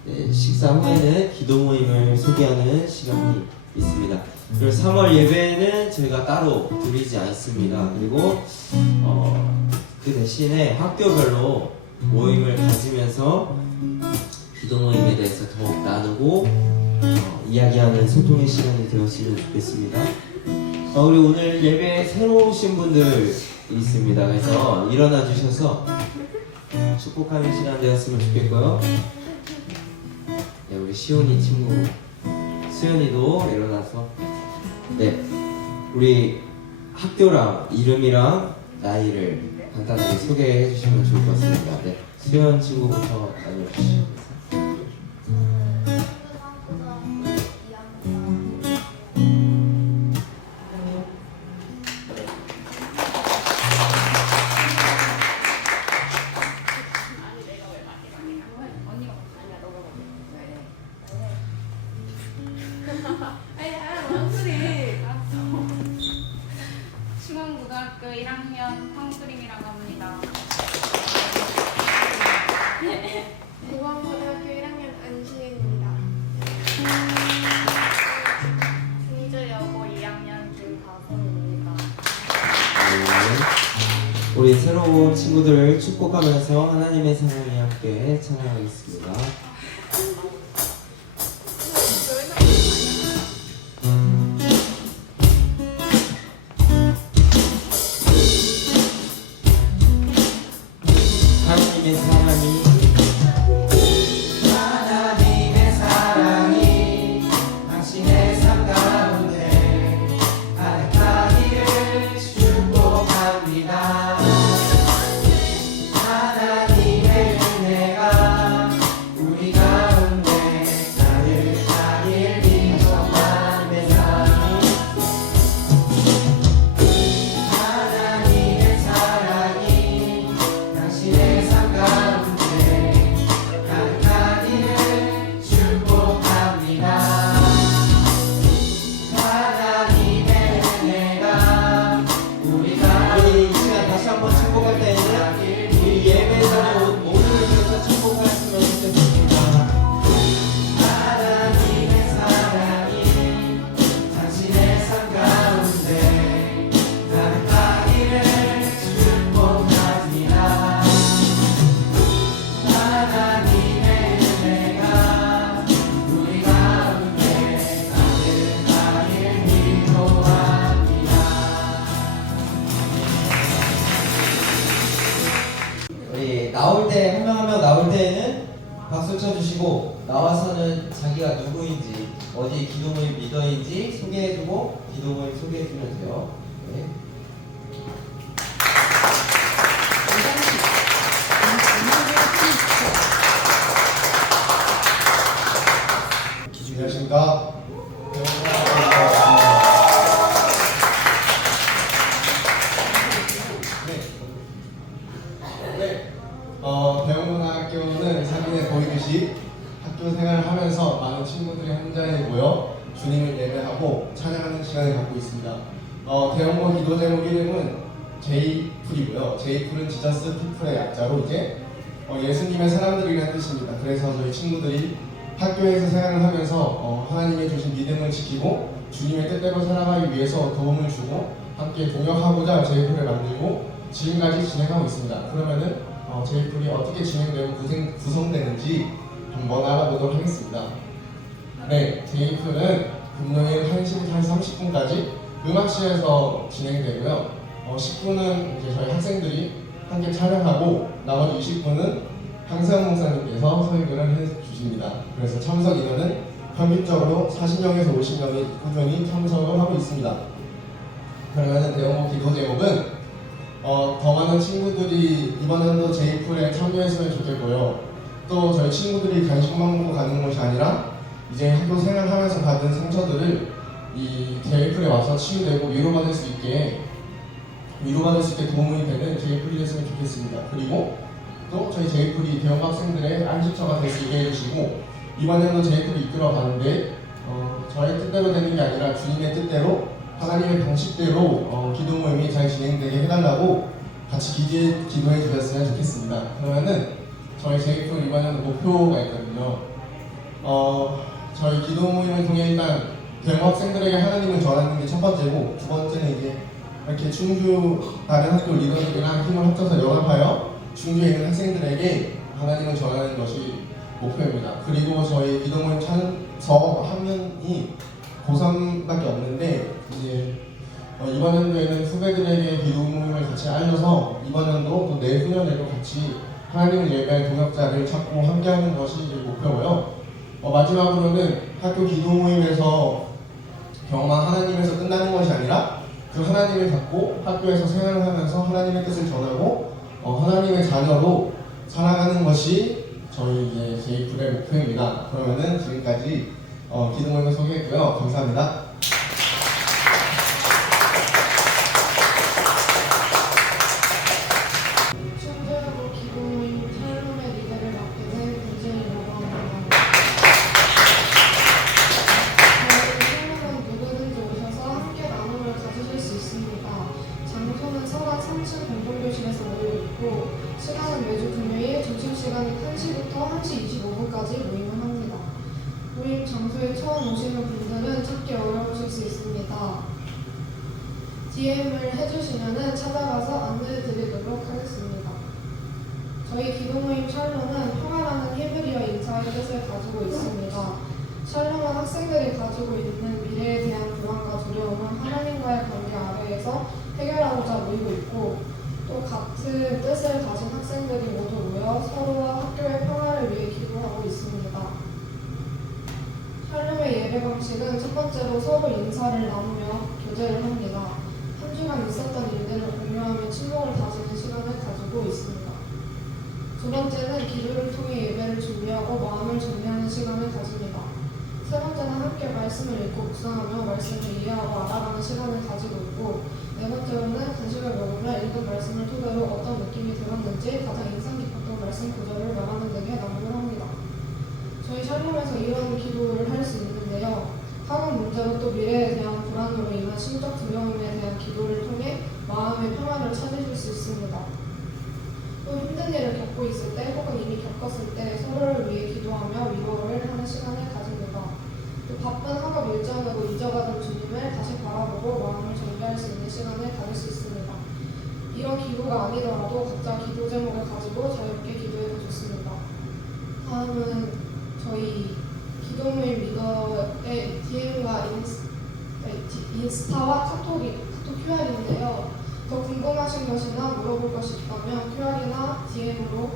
네, 식사 후에는 기도 모임을 소개하는 시간이 있습니다. 그리고 3월 예배는 저희가 따로 드리지 않습니다. 그리고 그 대신에 학교별로 모임을 가지면서 기도 모임에 대해서 더욱 나누고 이야기하는 소통의 시간이 되었으면 좋겠습니다. 우리 오늘 예배에 새로 오신 분들 있습니다. 그래서 일어나 주셔서 축복하는 시간 되었으면 좋겠고요. 네, 우리 시온이 친구 수연이도 일어나서 우리 학교랑 이름이랑 나이를 간단하게 소개해 주시면 좋을 것 같습니다. 수연 친구부터 알려주시죠. 중앙고등학교 1학년 황수림이라고 합니다. 고강고등학교 1학년 안시은입니다. 중저여고 2학년 김다솜입니다. 우리 새로운 친구들을 축복하면서 하나님의 사랑이 함께 찬양하겠습니다. 하나님의 사랑이 당신의 삶 가운데 가득하기를 축복합니다. 하나님의 은혜가 우리 때 한 명 한 명 나올 때에는 박수 쳐주시고 나와서는 자기가 누구인지 어디 기도 모임 리더인지 소개해주고 기도 모임 소개해주면 돼요. 네. 안녕하십니까. 대형문화학교는 사진에 보이듯이 학교 생활을 하면서 많은 친구들이 한 자리에 모여 주님을 예배하고 찬양하는 시간을 갖고 있습니다. 대형모 기도 제목 이름은 제이풀이고요. 제이풀은 지저스 피플의 약자로 이제 예수님의 사람들이라는 뜻입니다. 그래서 저희 친구들이 학교에서 생활을 하면서 하나님의 주신 믿음을 지키고 주님의 뜻대로 살아가기 위해서 도움을 주고 함께 동역하고자 제이풀을 만들고 지금까지 진행하고 있습니다. 그러면은 제이풀이 어떻게 진행되고 구성되는지 한번 알아보도록 하겠습니다. 네, 제이풀은 금요일 1시부터 1시 30분까지 음악실에서 진행되고요. 10분은 이제 저희 학생들이 함께 촬영하고 나머지 20분은 황세영 목사님께서 설교를 해주십니다. 그래서 참석 인원은 평균적으로 40명에서 50명이 꾸준히 참석을 하고 있습니다. 그러면 대형모 기도 제목은 더 많은 친구들이 이번 연도 제이풀에 참여했으면 좋겠고요. 또 저희 친구들이 간식만 먹고 가는 것이 아니라 이제 학교 생활하면서 받은 상처들을 이 제이풀에 와서 치유되고 위로받을 수 있게 도움이 되는 제이풀이 됐으면 좋겠습니다. 그리고 또 저희 제이풀이 대형 학생들의 안식처가 될 수 있게 해주시고 이번 연도 제이풀이 이끌어가는데 저의 뜻대로 되는 게 아니라 주님의 뜻대로 하나님의 방식대로 기도 모임이 잘 진행되게 해달라고 같이 기도해 주셨으면 좋겠습니다. 그러면은 저희 제이풀 이번 연도 목표가 있거든요. 저희 기도 모임을 통해 일단 대형 학생들에게 하나님을 전하는 게 첫 번째고 두 번째는 이제 이렇게 충주 다른 학교 리더들이랑 힘을 합쳐서 연합하여 충주에 있는 학생들에게 하나님을 전하는 것이 목표입니다. 그리고 저희 기도 모임 저 한 명이 고3밖에 없는데 이제 이번 연도에는 후배들에게 기도 모임을 같이 알려서 이번 연도 또 내후년에도 같이 하나님을 예배할 동역자를 찾고 함께하는 것이 이제 목표고요. 마지막으로는 학교 기도 모임에서 경험한 하나님에서 끝나는 것이 아니라 그 하나님을 갖고 학교에서 생활을 하면서 하나님의 뜻을 전하고 하나님의 자녀로 살아가는 것이 저희 이제 제이풀의 목표입니다. 그러면은 지금까지 기도 모임을 소개했고요. 감사합니다. 충주여고 기도 모임 샬롬의 리더를 맡게 된 김진이라고 합니다. 저희 샬롬은 누구든지 오셔서 함께 나눔을 가지실 수 있습니다. 장소는 서가 3층 공동교실에서 모이고 있고 시간은 매주 금요일 점심시간이 1시부터 1시 25분까지 모임을 합니다. 모임 장소에 처음 오시는 분들은 찾기 어려우실 수 있습니다. DM을 해주시면 찾아가서 안내해 드리도록 하겠습니다. 저희 기도 모임 샬롬은 평화라는 히브리어 인사의 뜻을 가지고 있습니다. 샬롬은 학생들이 가지고 있는 미래에 대한 불안과 두려움을 하나님과의 관계 아래에서 해결하고자 모이고 있고 또 같은 뜻을 가진 학생들이 모두 모여 서로와 학교의 평화를 위해 기도하고 있습니다. 샬롬의 예배 방식은 첫 번째로 서로 인사를 나누며 교제를 합니다. 한 주간 있었던 일들을 공유하며 친목을 다지는 시간을 가지고 있습니다. 두 번째는 기도를 통해 예배를 준비하고 마음을 정리하는 시간을 가집니다. 세 번째는 함께 말씀을 읽고 묵상하며 말씀을 이해하고 알아가는 시간을 가지고 있고 네 번째로는 간식을 먹으며 읽은 말씀을 토대로 어떤 느낌이 들었는지 가장 인상 깊었던 말씀 구절을 말하는 등의 나눔을 합니다. 저희 샬롬에서 이런 기도를 할 수 있는데요. 학업 문제로 또 미래에 대한 불안으로 인한 심적 두려움에 대한 기도를 통해 마음의 평화를 찾으실 수 있습니다. 또 힘든 일을 겪고 있을 때 혹은 이미 겪었을 때 서로를 위해 기도하며 위로를 하는 시간을 가집니다. 또 바쁜 학업 일정으로 잊어가던 주님을 다시 바라보고 마음을 정리할 수 있는 시간을 가질 수 있습니다. 이런 기도가 아니더라도 각자 기도 제목을 가지고 자유롭게 기도해도 좋습니다. 다음은 저희 기도 모임 리더의 DM과 인스타와 카톡 QR인데요. 더 궁금하신 것이나 물어볼 것이 있다면 QR이나 DM으로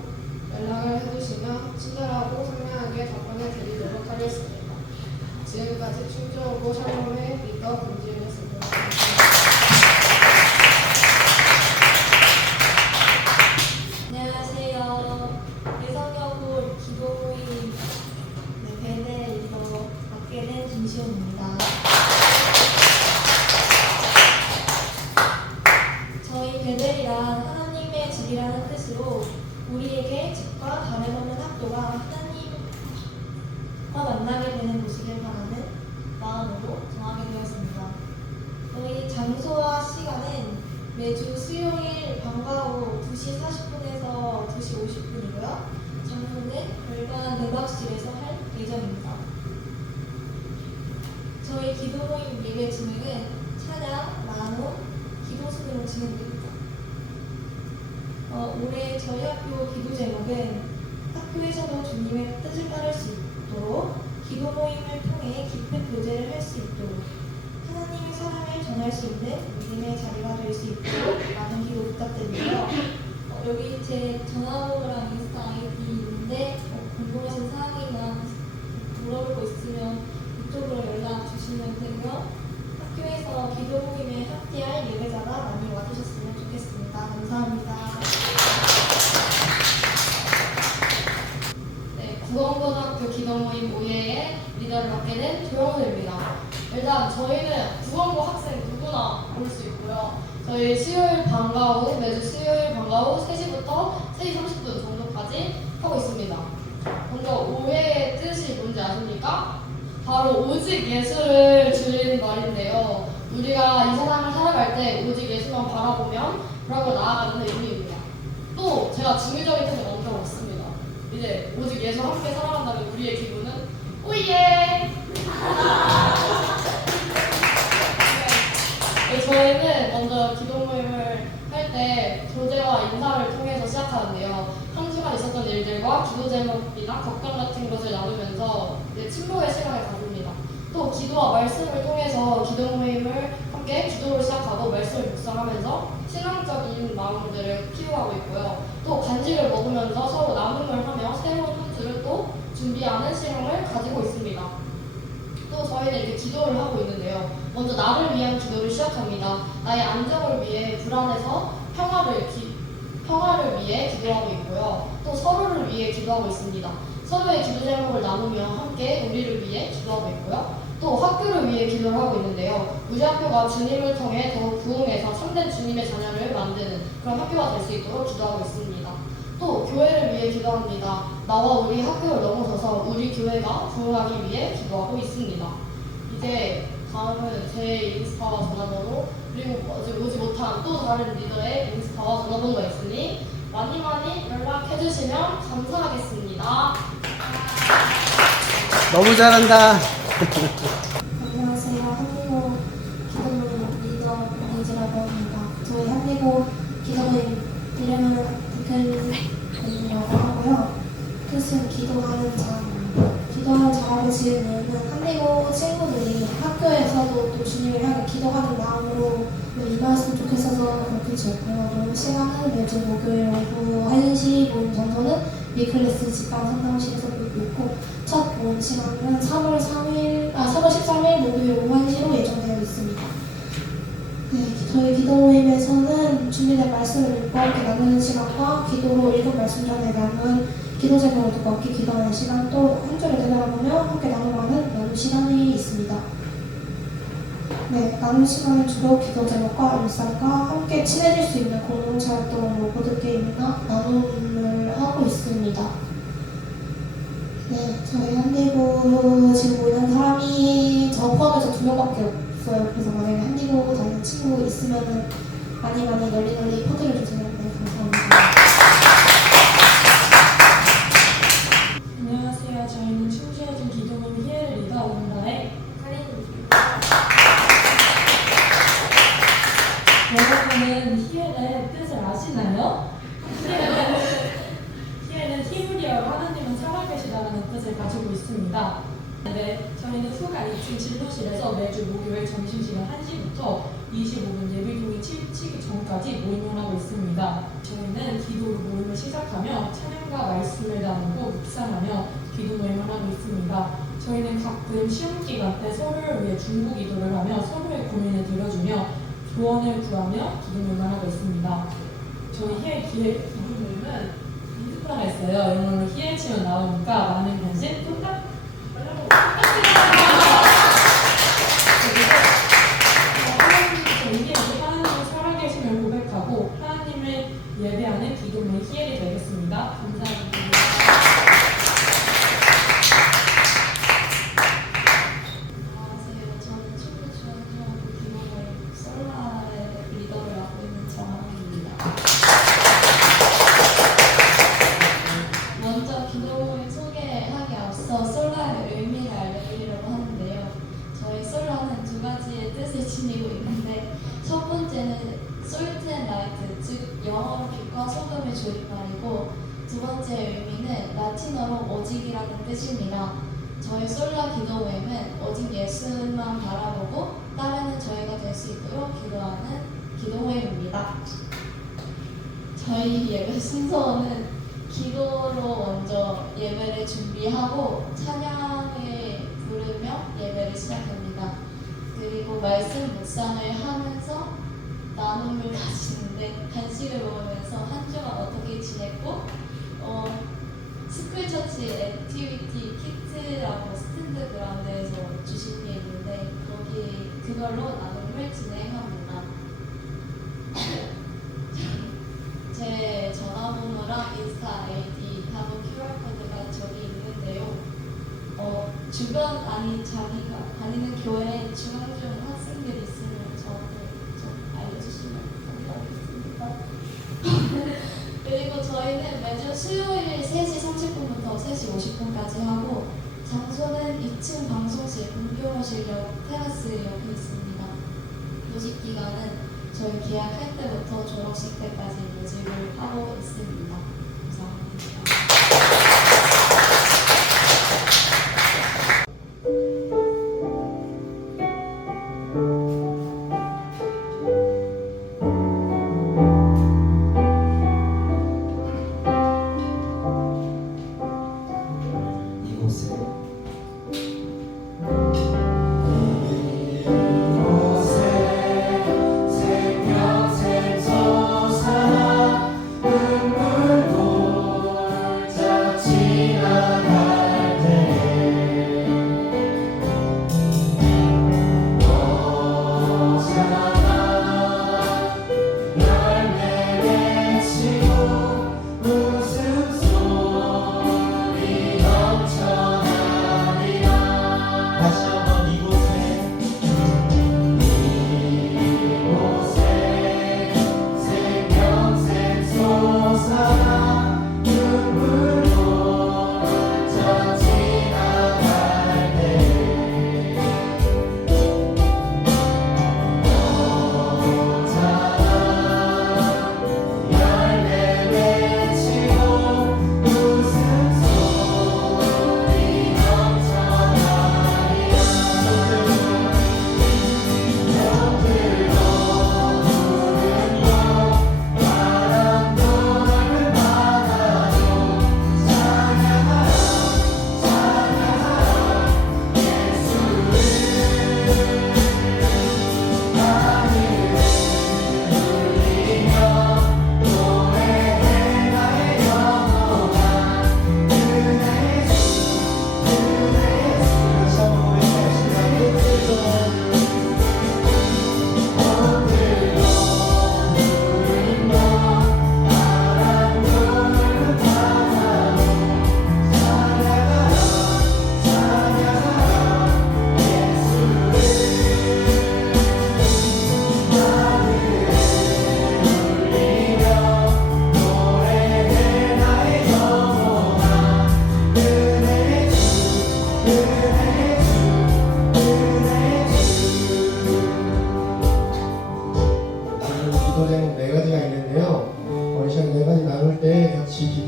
연락을 해주시면 친절하고 상냥하게 답변해 드리도록 하겠습니다. 지금까지 충주호고 샬롬의 리더 김지은이었습니다. 안녕하세요. 예성여고 기도모임 베네 리더 맡게 된 김시훈입니다. 저희 베델이란 하나님의 집이라는 뜻으로 우리에게 집과 다름없는 학교가 하나님과 만나게 되는 곳이길 바라는 마음으로 정하게 되었습니다. 저희 장소와 시간은 매주 수요일 방과 후 2시 40분에서 2시 50분이고요. 장소는 별관 대박실에서 할 예정입니다. 저희 기도 모임 예배 진행은 찬양, 나눔, 기도 순으로 진행됩니다. 올해 저희 학교 기도 제목은 학교에서도 주님의 뜻을 따를 수 있도록 기도 모임을 통해 깊은 교제를 할 수 있도록 하나님의 사랑을 전할 수 있는 믿음의 자리가 될 수 있도록 많은 기도 부탁드리고요. 여기 제 전화번호랑 인스타 아이디 있는데 궁금하신 사항이나 물어볼 거 있으면 이쪽으로 연락 주시면 되고요. 학교에서 기도 모임에 함께할 예배자가 많이 와주셨으면 좋겠습니다. 감사합니다. 네, 구원고등학교 기도모임 5회의 리더를 맡게 된 조영수입니다. 일단 저희는 구원고 학생 누구나 올 수 있고요. 저희 수요일 방과 후, 매주 수요일 방과 후 3시부터 3시 30분 정도까지 하고 있습니다. 먼저 5회의 뜻이 뭔지 아십니까? 바로 오직 예수를 줄이는 말인데요. 우리가 이 세상을 살아갈 때 오직 예수만 바라보면 그러고 나아가는 의미입니다. 또 제가 중의적인 뜻을 엄청 얻습니다. 이제 오직 예수 함께 살아간다면 우리의 기분은 오예! 네, 저희는 먼저 기도 모임을 할 때 교제와 인사를 통해서 시작하는데요. 한 주간 있었던 일들과 기도 제목이나 걱정 같은 것을 나누면서 침묵의 시간을 가집니다. 또 기도와 말씀을 통해서 기도 모임을 함께 기도를 시작하고 말씀을 묵상하면서 신앙적인 마음들을 키워가고 있고요. 또 간식을 먹으면서 서로 나눔을 하며 새로운 한 주를 또 준비하는 시간을 가지고 있습니다. 또 저희는 이렇게 기도를 하고 있는데요. 먼저 나를 위한 기도를 시작합니다. 나의 안정을 위해 불안해서 평화를 위해 기도하고 있고요. 또 서로를 위해 기도하고 있습니다. 서로의 기도 제목을 나누며 함께 우리를 위해 기도하고 있고요. 또 학교를 위해 기도를 하고 있는데요. 우리 학교가 주님을 통해 더욱 부흥해서 참된 주님의 자녀를 만드는 그런 학교가 될 수 있도록 기도하고 있습니다. 또 교회를 위해 기도합니다. 나와 우리 학교를 넘어서서 우리 교회가 부흥하기 위해 기도하고 있습니다. 이제 다음은 제 인스타와 전화번호 그리고 오지 못한 또 다른 리더의 인스타와 전화번호가 있으니 많이 연락해주시면 감사하겠습니다. 너무 잘한다. 안녕하세요. 한리고 기도모임 리더 이지라고 합니다. 저희 한리고 기도모임 이름은 댓글이라고 하고요. 뜻은 기도하는 자. 기도하는 자라고 지은 이유는 한리고 친구들이 학교에서도 또 주님을 향해 기도하는 마음으로 임하였으면 좋겠어서 그렇게 지었고요. 모임 시간은 매주 목요일 오후 1시, 모임 장소는 미클래스 집방 상담실에서 모이고 있고 첫 모임 시간은 3월 13일 목요일 오후 1시로 예정되어 있습니다. 네, 저희 기도 모임에서는 준비된 말씀을 읽고 함께 나누는 시간과 기도로 읽은 말씀 전에 나눈 기도 제목을 듣고 함께 기도하는 시간 또 한 주를 되돌아보며 함께 나누는 나눔 시간이 있습니다. 네, 나눔 시간은 주로 기도 제목과 일상과 함께 친해질 수 있는 공동체 활동으로 보드게임이나 나눔을 하고 있습니다. 네, 저희 한리고 지금 모이는 사람이 저 포함해서 2명밖에 없어요. 그래서 만약에 한리고 다니는 친구 있으면은 많이 널리 퍼뜨려 주세요. 네, 감사합니다. 안녕하세요. 저희는 충주여중 기도모임 희애를 리더 원다의 카린입니다. 여러분은 희애의 뜻을 아시나요? 희애는 히브리어 하나님은 살아계시다는 뜻을 가지고 있습니다. 네, 저희는 후가 2층 진로실에서 매주 목요일 점심시간 1시부터 25분 예비동이 치기 전까지 때까지 모임을 하고 있습니다. 저희는 기도로 모임을 시작하며 찬양과 말씀을 나누고 묵상하며 기도 모임을 하고 있습니다. 저희는 가끔 시험 기간 때 서로를 위해 중보 기도를 하며 서로의 고민을 들어주며 조언을 구하며 기도 모임을 하고 있습니다. 저희 기도 모임은 인스타가 있어요. 영어로 희애 치면 나오니까 많은 관심 부탁드립니다. 저희는 하나님을 살아계심을 고백하고 하나님을 예배하는 기도 모임 희애이 되겠습니다. 감사합니다. 안녕하세요. 저는 충북 중앙중앙고 기도모임 솔라의 리더를 맡고 있는 정아입니다. 먼저 기도모임 소개하기 앞서 솔라의 의미를 알려드리려고 하는데요. 저희 솔라는 두 가지의 뜻을 지니고 있는데 첫 번째는 솔트 앤 라이트, 즉 영어로 빛과 소금의 조립말이고 두 번째 의미는 라틴어로 오직이라는 뜻입니다. 저희 솔라 기도 모임은 오직 예수만 바라보고 따르는 저희가 될 수 있도록 기도하는 기도 모임입니다. 저희 예배 순서는 기도로 먼저 예배를 준비하고 찬양을 부르며 예배를 시작합니다. 그리고 말씀 묵상을 하면서 나눔을 가지는데 간식을 먹으면서 한 주간 어떻게 지냈고 스쿨처치 액티비티 키트라고 스탠드 그라운드에서 주신 게 있는데 거기 그걸로 나눔을 진행합니다. 제 전화번호랑 인스타 아이디 하고 QR코드가 저기 있는데요. 주변 아니 자기가 다니는 교회에 중앙중 학생들이 있으면 저한테 좀 알려주시면 감사하겠습니다. 그리고 저희는 매주 수요일 3시 30분부터 3시 50분까지 하고 장소는 2층 방송실 공교무실 옆 테라스 옆에 있습니다. 모집 기간은 저희 계약할 때부터 졸업식 때까지 모집을 하고 있습니다. 감사합니다.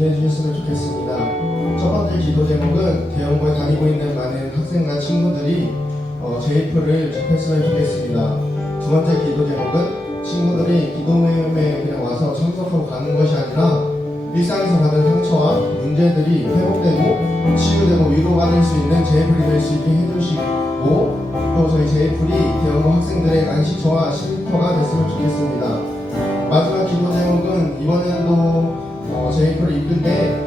기도해 주셨으면 좋겠습니다. 첫 번째 기도 제목은 대형고에 다니고 있는 많은 학생과 친구들이 제이프를 접했으면 좋겠습니다. 두 번째 기도 제목은 친구들이 기도 기도 모임에 그냥 와서 참석하고 가는 것이 아니라 일상에서 받은 상처와 문제들이 회복되고 치유되고 위로받을 수 있는 제이풀이 될 수 있게 해주시고 또 저희 제이풀이 대형부 학생들의 안식처와 쉼터가 됐으면 좋겠습니다. 마지막 기도 제목은 이번 연도 제이풀을 이끌 때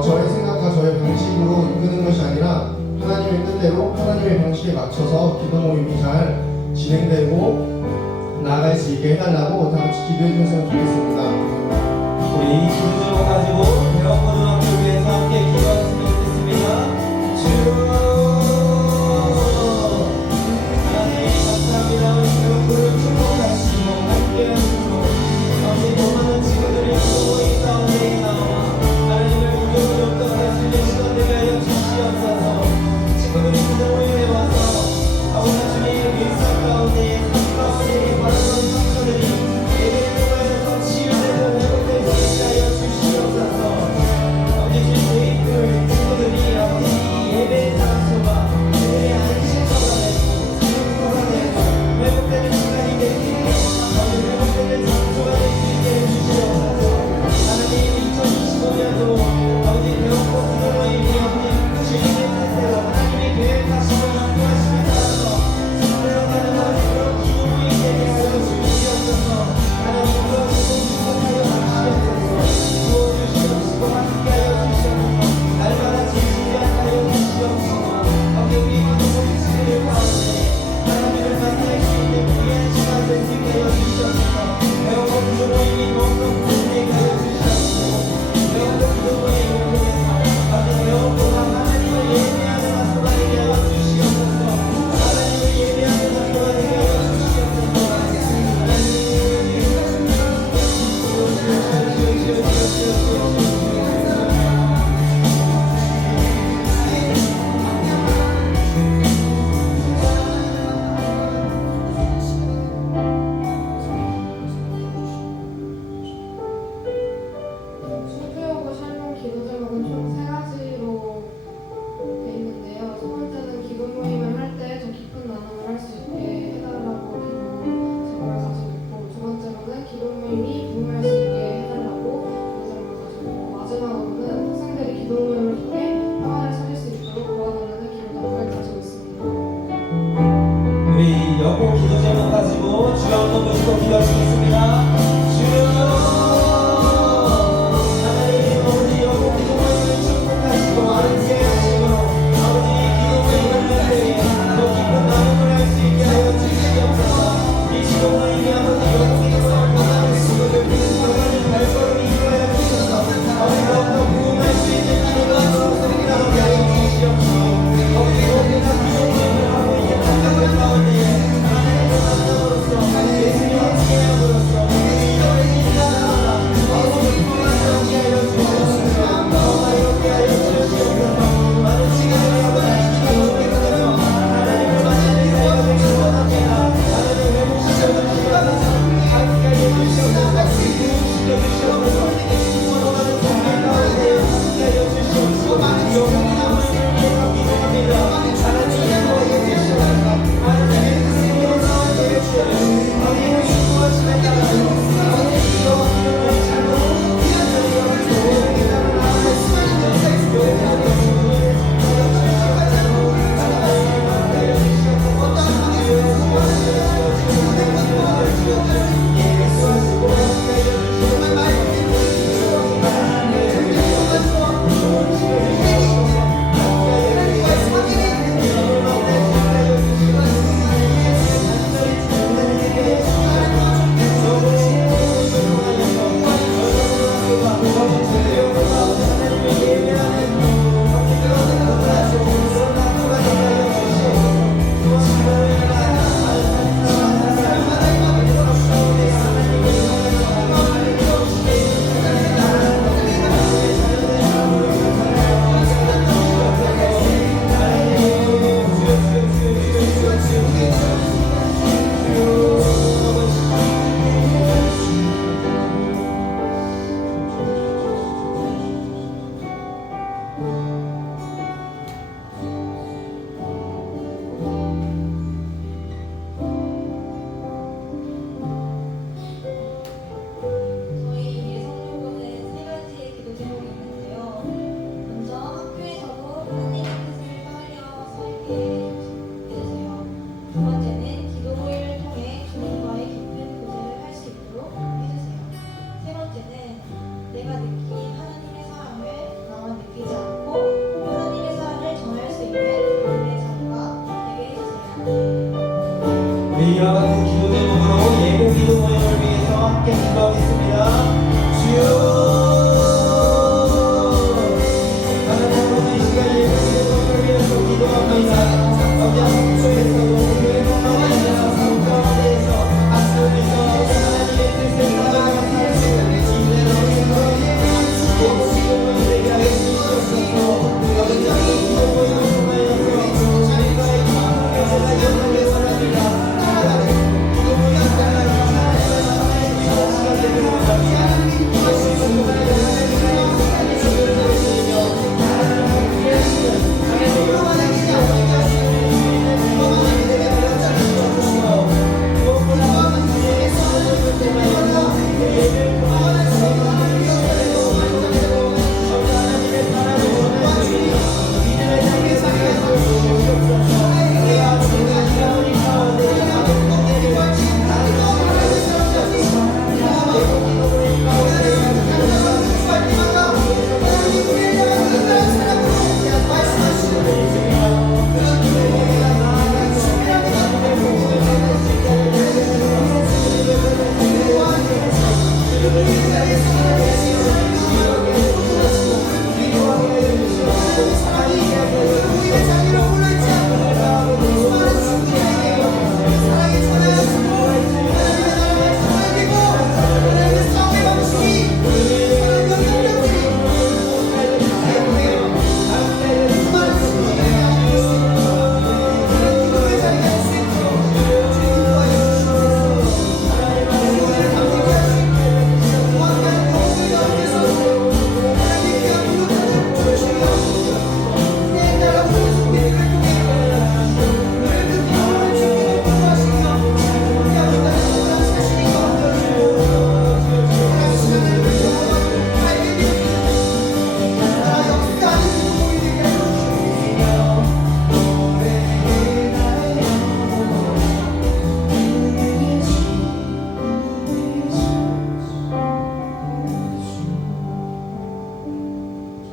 저의 생각과 저의 방식으로 이끄는 것이 아니라 하나님의 뜻대로 하나님의 방식에 맞춰서 기도 모임이 잘 진행되고 나아갈 수 있게 해달라고 다 같이 기도해 주셨으면 좋겠습니다. 우리 기도 제목 가지고 대형고등학교에서 함께 기도하셨으면 좋겠습니다. 하나님 감사합니다. 우리 대형고를 축복하시고 함께 하시고 아버지 더 많은 친구들이 기도모임 가운데 나와 하나님을 구경을 없던 수 있는 시간 되게 하여 주시옵소서. 친구들이 기도모임에 와서 아버지 주님의 일상 가운데 삶 가운데 받았던 상처들이 예배를 통하여서 치유되고 회복될 수 있게 하여 주시옵소서. 아버지 주님 친구들이 아버지 예배의 장소가 그들의 안식처가 되고 쉼터가 되고 회복되는 시간이 되기에 아버지 회복되는 장소가 될 수 있게 해주시옵소서. 하나님 2025년도 아버지 배웠고 기도모임이 아버지 주님의 뜻대로 하나님의 계획하시고 인도하심에 따라서 승리하는 아버지로 기도모임 되게 하여 주시옵소서. 하나님 도와주시고 축복하여 주시옵소서. 도와주시옵시고 함께하여 주시옵소서. 날마다 진실한 하여 주시옵소서. 아버지 우리 모든 모임들 가운데 하나님을 만날 수 있는 귀한 시간 될 수 있게 하여 주시옵소서. 배워본 기도모임이 더욱더 구원되게 하여 주시옵소서. 배워본 기도모임을 통해서 아버지 배워본 하나님을 예배하는 학교가 되게 하여 주시옵소서. 하나님을 예배하는 학교가 되게 하여 주시옵소서. 실패하고 삶은 기도 제목은 총 3가지로 되어 있는데요. 첫 번째는 기도 모임을 할 때 더 깊은 나눔을 할 수 있게 해달라고 기도 제목을 가지고 있고, 두 번째로는 기도 모임이 부흥할 수 있게 해달라고 기도 제목을 가지고 있고, 마지막으로는 학생들이 기도 모임을 통해 평안을 찾을 수 있도록 도와달라는 기도 제목을 가지고 있습니다. 우리 여고 기도 제목 가지고 주여 한번 모시고 기도하시겠습니다. 주여 하나님 아버지 여고 기도 모임을 축복하시고 함께 하시고 아버지 기도 모임을 할 때에 더 깊은 나눔을 할 수 있게 하여 주시옵소서. 이 기도 모임이 아버지 여고 기도 모임을 원하는 친구들 들어가는 발걸음이 이루어야 주셔서 아버지 더욱더 부흥할 수 있는 기도가 소속이 나오게 하여 주시옵소서. 아버지 여기가 기도 모임을 하고 있는 한가운데 가운데 하나님의 만남으로써 예수님의 함께함으로써 함께 기도하겠습니다. 주여 하나님 오늘 이 시간 예수님을 위해서 기도합니다. 아버지 하나님 속에서도 교회 가운데에서 삶 가운데에서 하나님께서 하나님의 뜻을 따라가는 삶을 이대로 예수님을 되게 하여 주시옵소서. 아버지 기도 모임을 통하여서 저희가의 교회가 연합을 원합니다. 기도 모임을 통하여서 하나님의 시간 되기를 원합니다.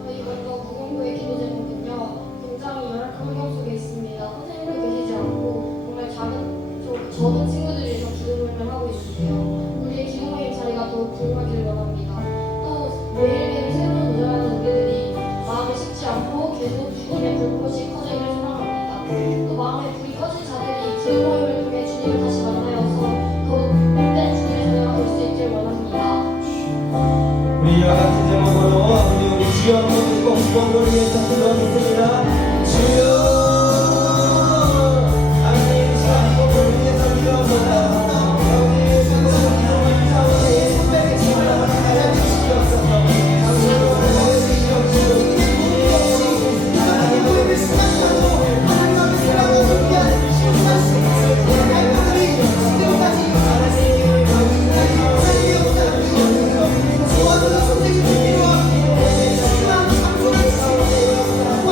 저희 먼저 무궁교회 기도 제목은요, 굉장히 열악한 환경 속에 있습니다. 선생님도 계시지 않고 정말 적은 친구들이 좀 기도를 하고 있는데요. 우리의 기도 모임 자리가 더욱 부흥하기를 원합니다. 또 매일매일 새로운 도전하는 우리들이 마음에 식지 않고 계속 주님의 불꽃이 커지기를 소망합니다. 또 마음에 불이 꺼진 자들이 기도 모임을 통해 주님을 다시 만나여서 더욱 복된 주님의 자녀가 될 수 있기를 원합니다. 우리 이와 같은 제목으로 우리 주여 한번 꼭 기도를 위해서 기도하겠습니다. 주여 하나님 시간 복을 위해서 기도합니다. 우리 주님의 기도를 가운데 선배의 기도를 하나님 주시옵소서. 와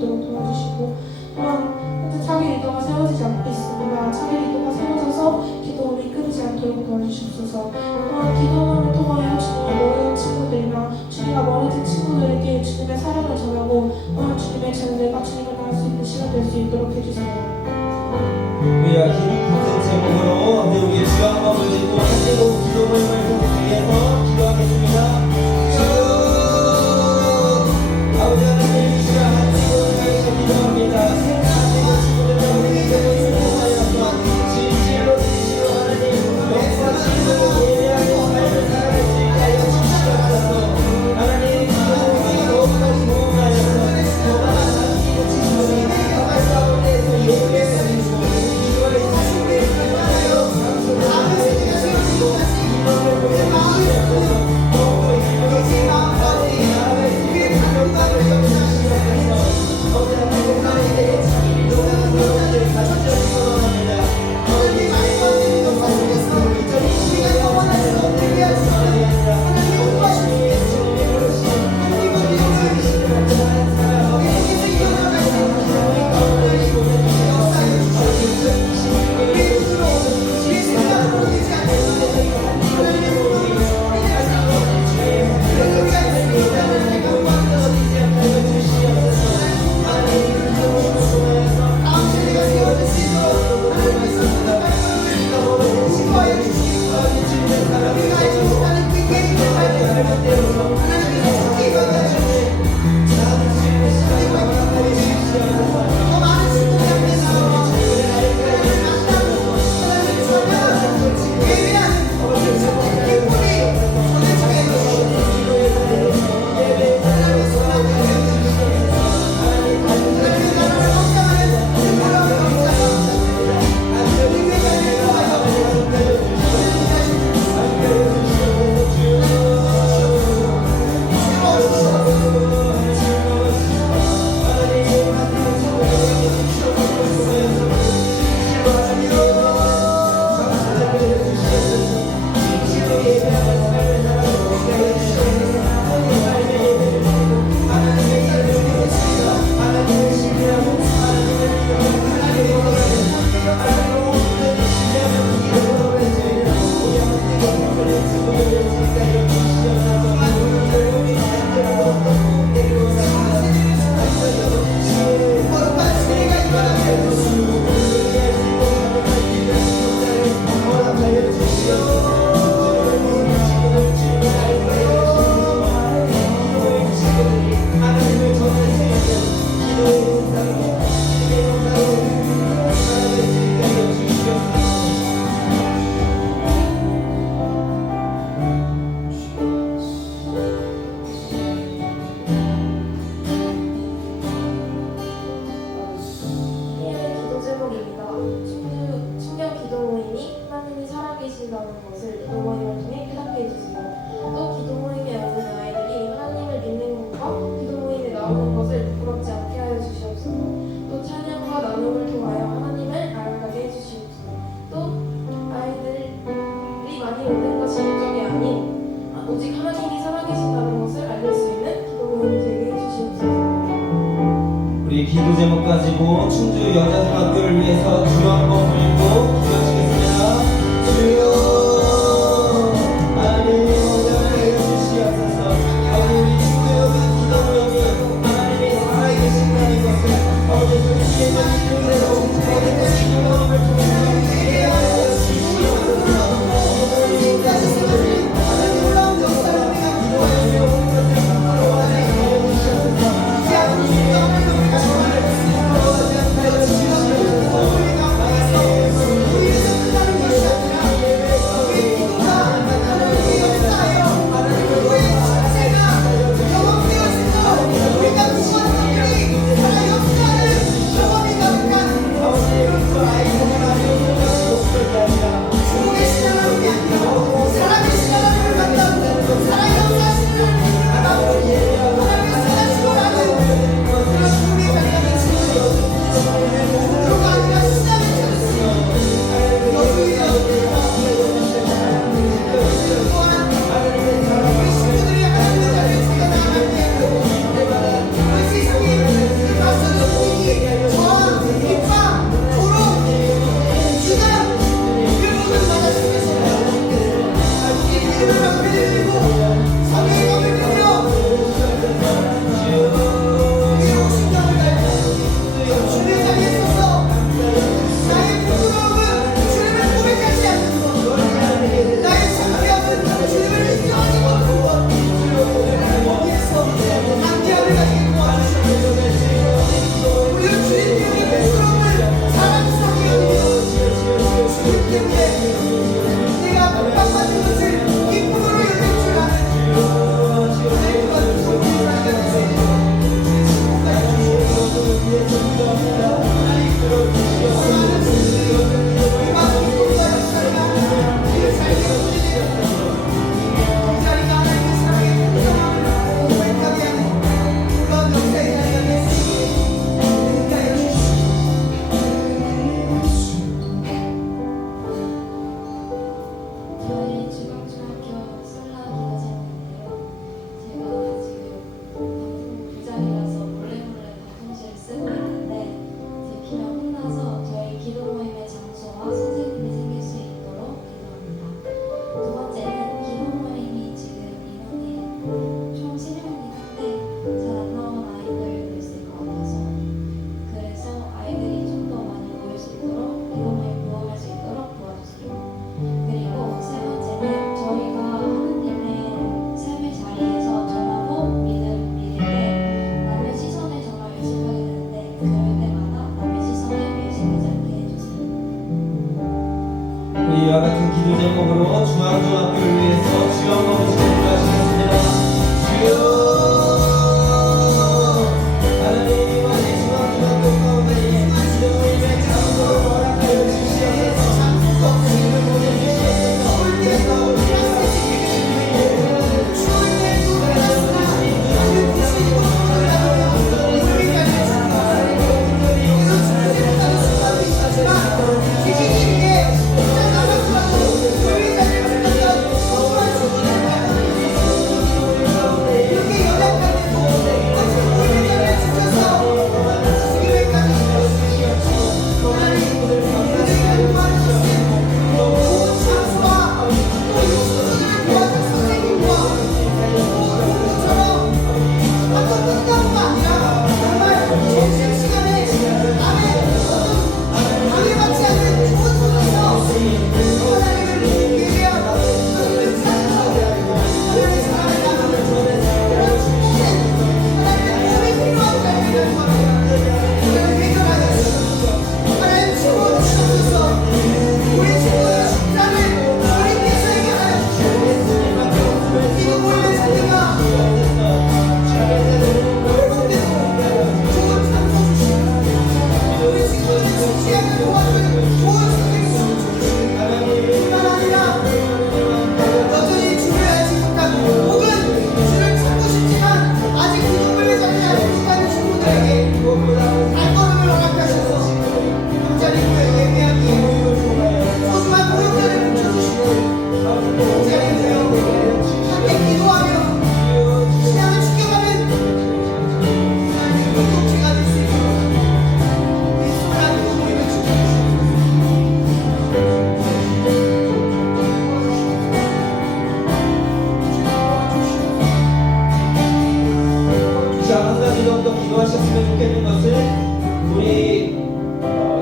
있도록 도와주시고 또한 현재 차기 리더가 세워지지 않고 있습니다. 차기 리더가 세워져서 기도원이 끊이지 않도록 도와주시옵소서. 또한 기도원을 통하여 주님의 모든 친구들이나 주님과 멀어진 친구들에게 주님의 사랑을 전하고 또한 주님의 자녀들과 주님을 나갈 수 있는 시간 될 수 있도록 해주세요. 우리가 같은 제목으로 우리의 주여 한번 불리고 한제국 기도 모임을 위해서 기도하겠습니다. 아버지 하나님 이 시간 한제국을 위해서 기도합니다. 한제국 친구들과 우리 기도를 통하여서 진실로 하나님 영과 진실로 예배하는 삶을 살아갈 수 있게 하여 주시옵소서. 하나님 기도를 더욱더 도움하여서 더 나아간 기도 친구들이 가까이 가운데서 예배하는 우리 기도 제목 가지고 충주 여자중학교를 위해서 주여 한번 불리고 기도하시겠습니다. 주여 하나님 오늘 주시옵소서. 우리 충주 여자 기도 모임이 하나님이 살아계신다는 것을 우리 주님의 이름으로 우리 기도 모임을 통해서 예배하여 주시옵소서. 우리 자신들이 하나님 놀라운 역사를 우리가 기도하며 온 것을 바로하여 주시옵소서. 우리가 정말 우리가 우리가 이와 같은 기도 제목으로 중앙중학교를 위해서 지원금을 기도하시겠습니다. 주여 하나님 이번에 중앙중학교 가운데 기도모임의 장소를 허락하여 주시옵소서. 이를 보내주시옵소서. 그래서 기도하셨으면 좋겠는 것은 우리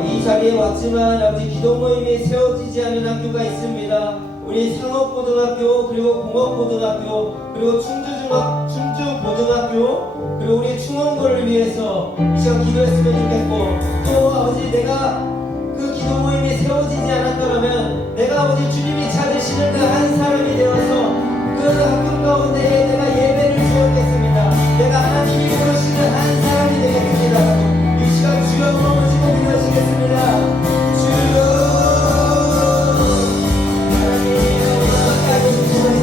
이 자리에 왔지만 아버지 기도 모임이 세워지지 않은 학교가 있습니다. 우리 상업고등학교 그리고 공업고등학교 그리고 충주고등학교 그리고 우리 충원고를 위해서 이 시간 기도했으면 좋겠고 또 아버지 내가 그 기도 모임이 세워지지 않았더라면 내가 아버지 주님이 찾으시는 그 한 사람이 되어서 그 학교 가운데에 내가 예배를 드렸겠습니다. 내가 하나님이 부르시는 한 사람이 되겠습니다. 이 시간 주여 넘어지고 기도하시겠습니다. 주여 아멘.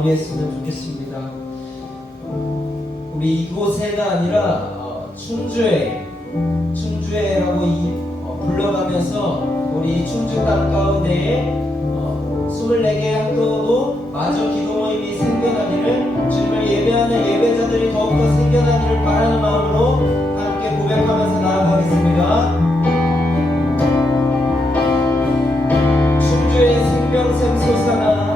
마무리했으면 좋겠습니다. 우리 이곳에가 아니라 충주회라고 불러가면서 우리 충주 땅 가운데에 24개 학교도 마저 기도 모임이 생겨나기를, 주님을 예배하는 예배자들이 더욱더 생겨나기를 바라는 마음으로 함께 고백하면서 나아가겠습니다. 충주의 생명샘 솟아나,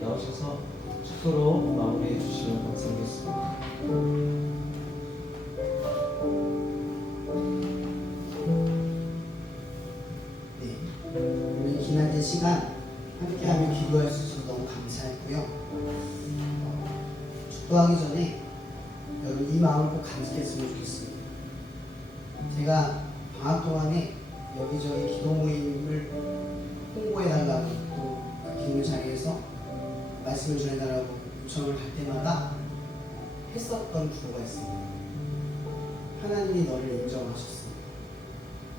나오셔서 축도로 마무리해 주시면 감사하겠습니다. 네, 오늘 기나긴 시간 함께하며 기도할 수 있어서 너무 감사했고요. 축도하기 전에 여러분 이 마음을 꼭 간직했으면 좋겠습니다. 제가 방학 동안에 여기저기 기도 모임을 홍보해달라고 또 그 기도 자리에서 말씀을 전해달라고 요청을 할 때마다 했었던 구호가 있습니다. 하나님이 너를 인정하셨습니다.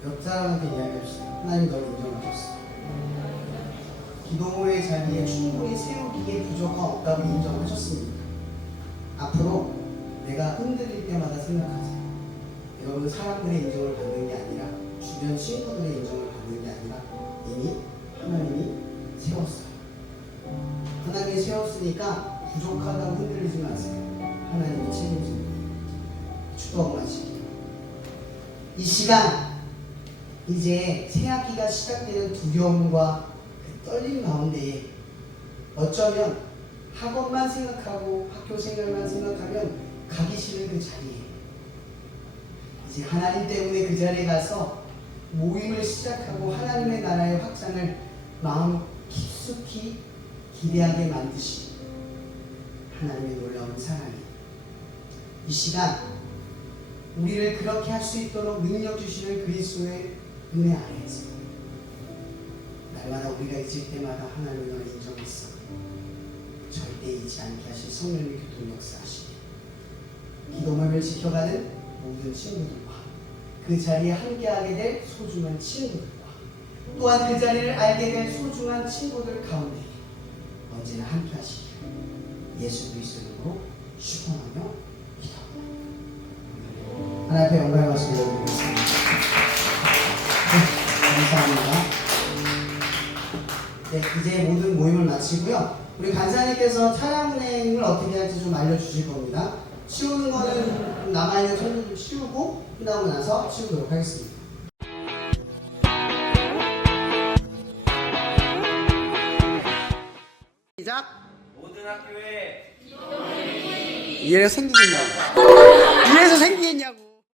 옆 사람한테 이야기합시다. 하나님 너를 인정하셨습니다. 기도의 자리에 충분히 세우기에 부족함 없다고 인정하셨습니다. 앞으로 내가 흔들릴 때마다 생각하세요. 여러분 사람들의 인정을 받는 게 아니라 주변 친구들의 인정을 받는 게 아니라 이미 하나님이 세웠어요. 하나님이 세웠으니까 부족하다고 흔들리지 마세요. 하나님이 책임집니다. 축도하고 마실게요. 이 시간 이제 새 학기가 시작되는 두려움과 그 떨림 가운데에 어쩌면 학원만 생각하고 학교 생활만 생각하면 가기 싫은 그 자리에 이제 하나님 때문에 그 자리에 가서 모임을 시작하고 하나님의 나라의 확장을 마음 깊숙이 기대하게 만드신 하나님의 놀라운 사랑이 이 시간 우리를 그렇게 할 수 있도록 능력 주시는 그리스도의 은혜 아래에서 날마다 우리가 잊을 때마다 하나님의 너를 인정했어 절대 잊지 않게 하실 성령의 교통 역사하시니 기도문을 지켜가는 모든 친구들과 그 자리에 함께하게 될 소중한 친구들과 또한 그 자리를 알게 될 소중한 친구들 가운데 언제나 함께 하시기를 예수 그리스도의 이름으로 축원하며 기도합니다. 하나님 앞에 영광의 말씀 드리겠습니다. 감사합니다. 네, 이제 모든 모임을 마치고요. 우리 간사님께서 차량 운행을 어떻게 할지 좀 알려주실 겁니다. 치우는 거는 남아있는 손들 좀 치우고 끝나고 나서 치우도록 하겠습니다. 시작. 모든 학교에 이래서 생기겠냐고. 이래서 생기겠냐고.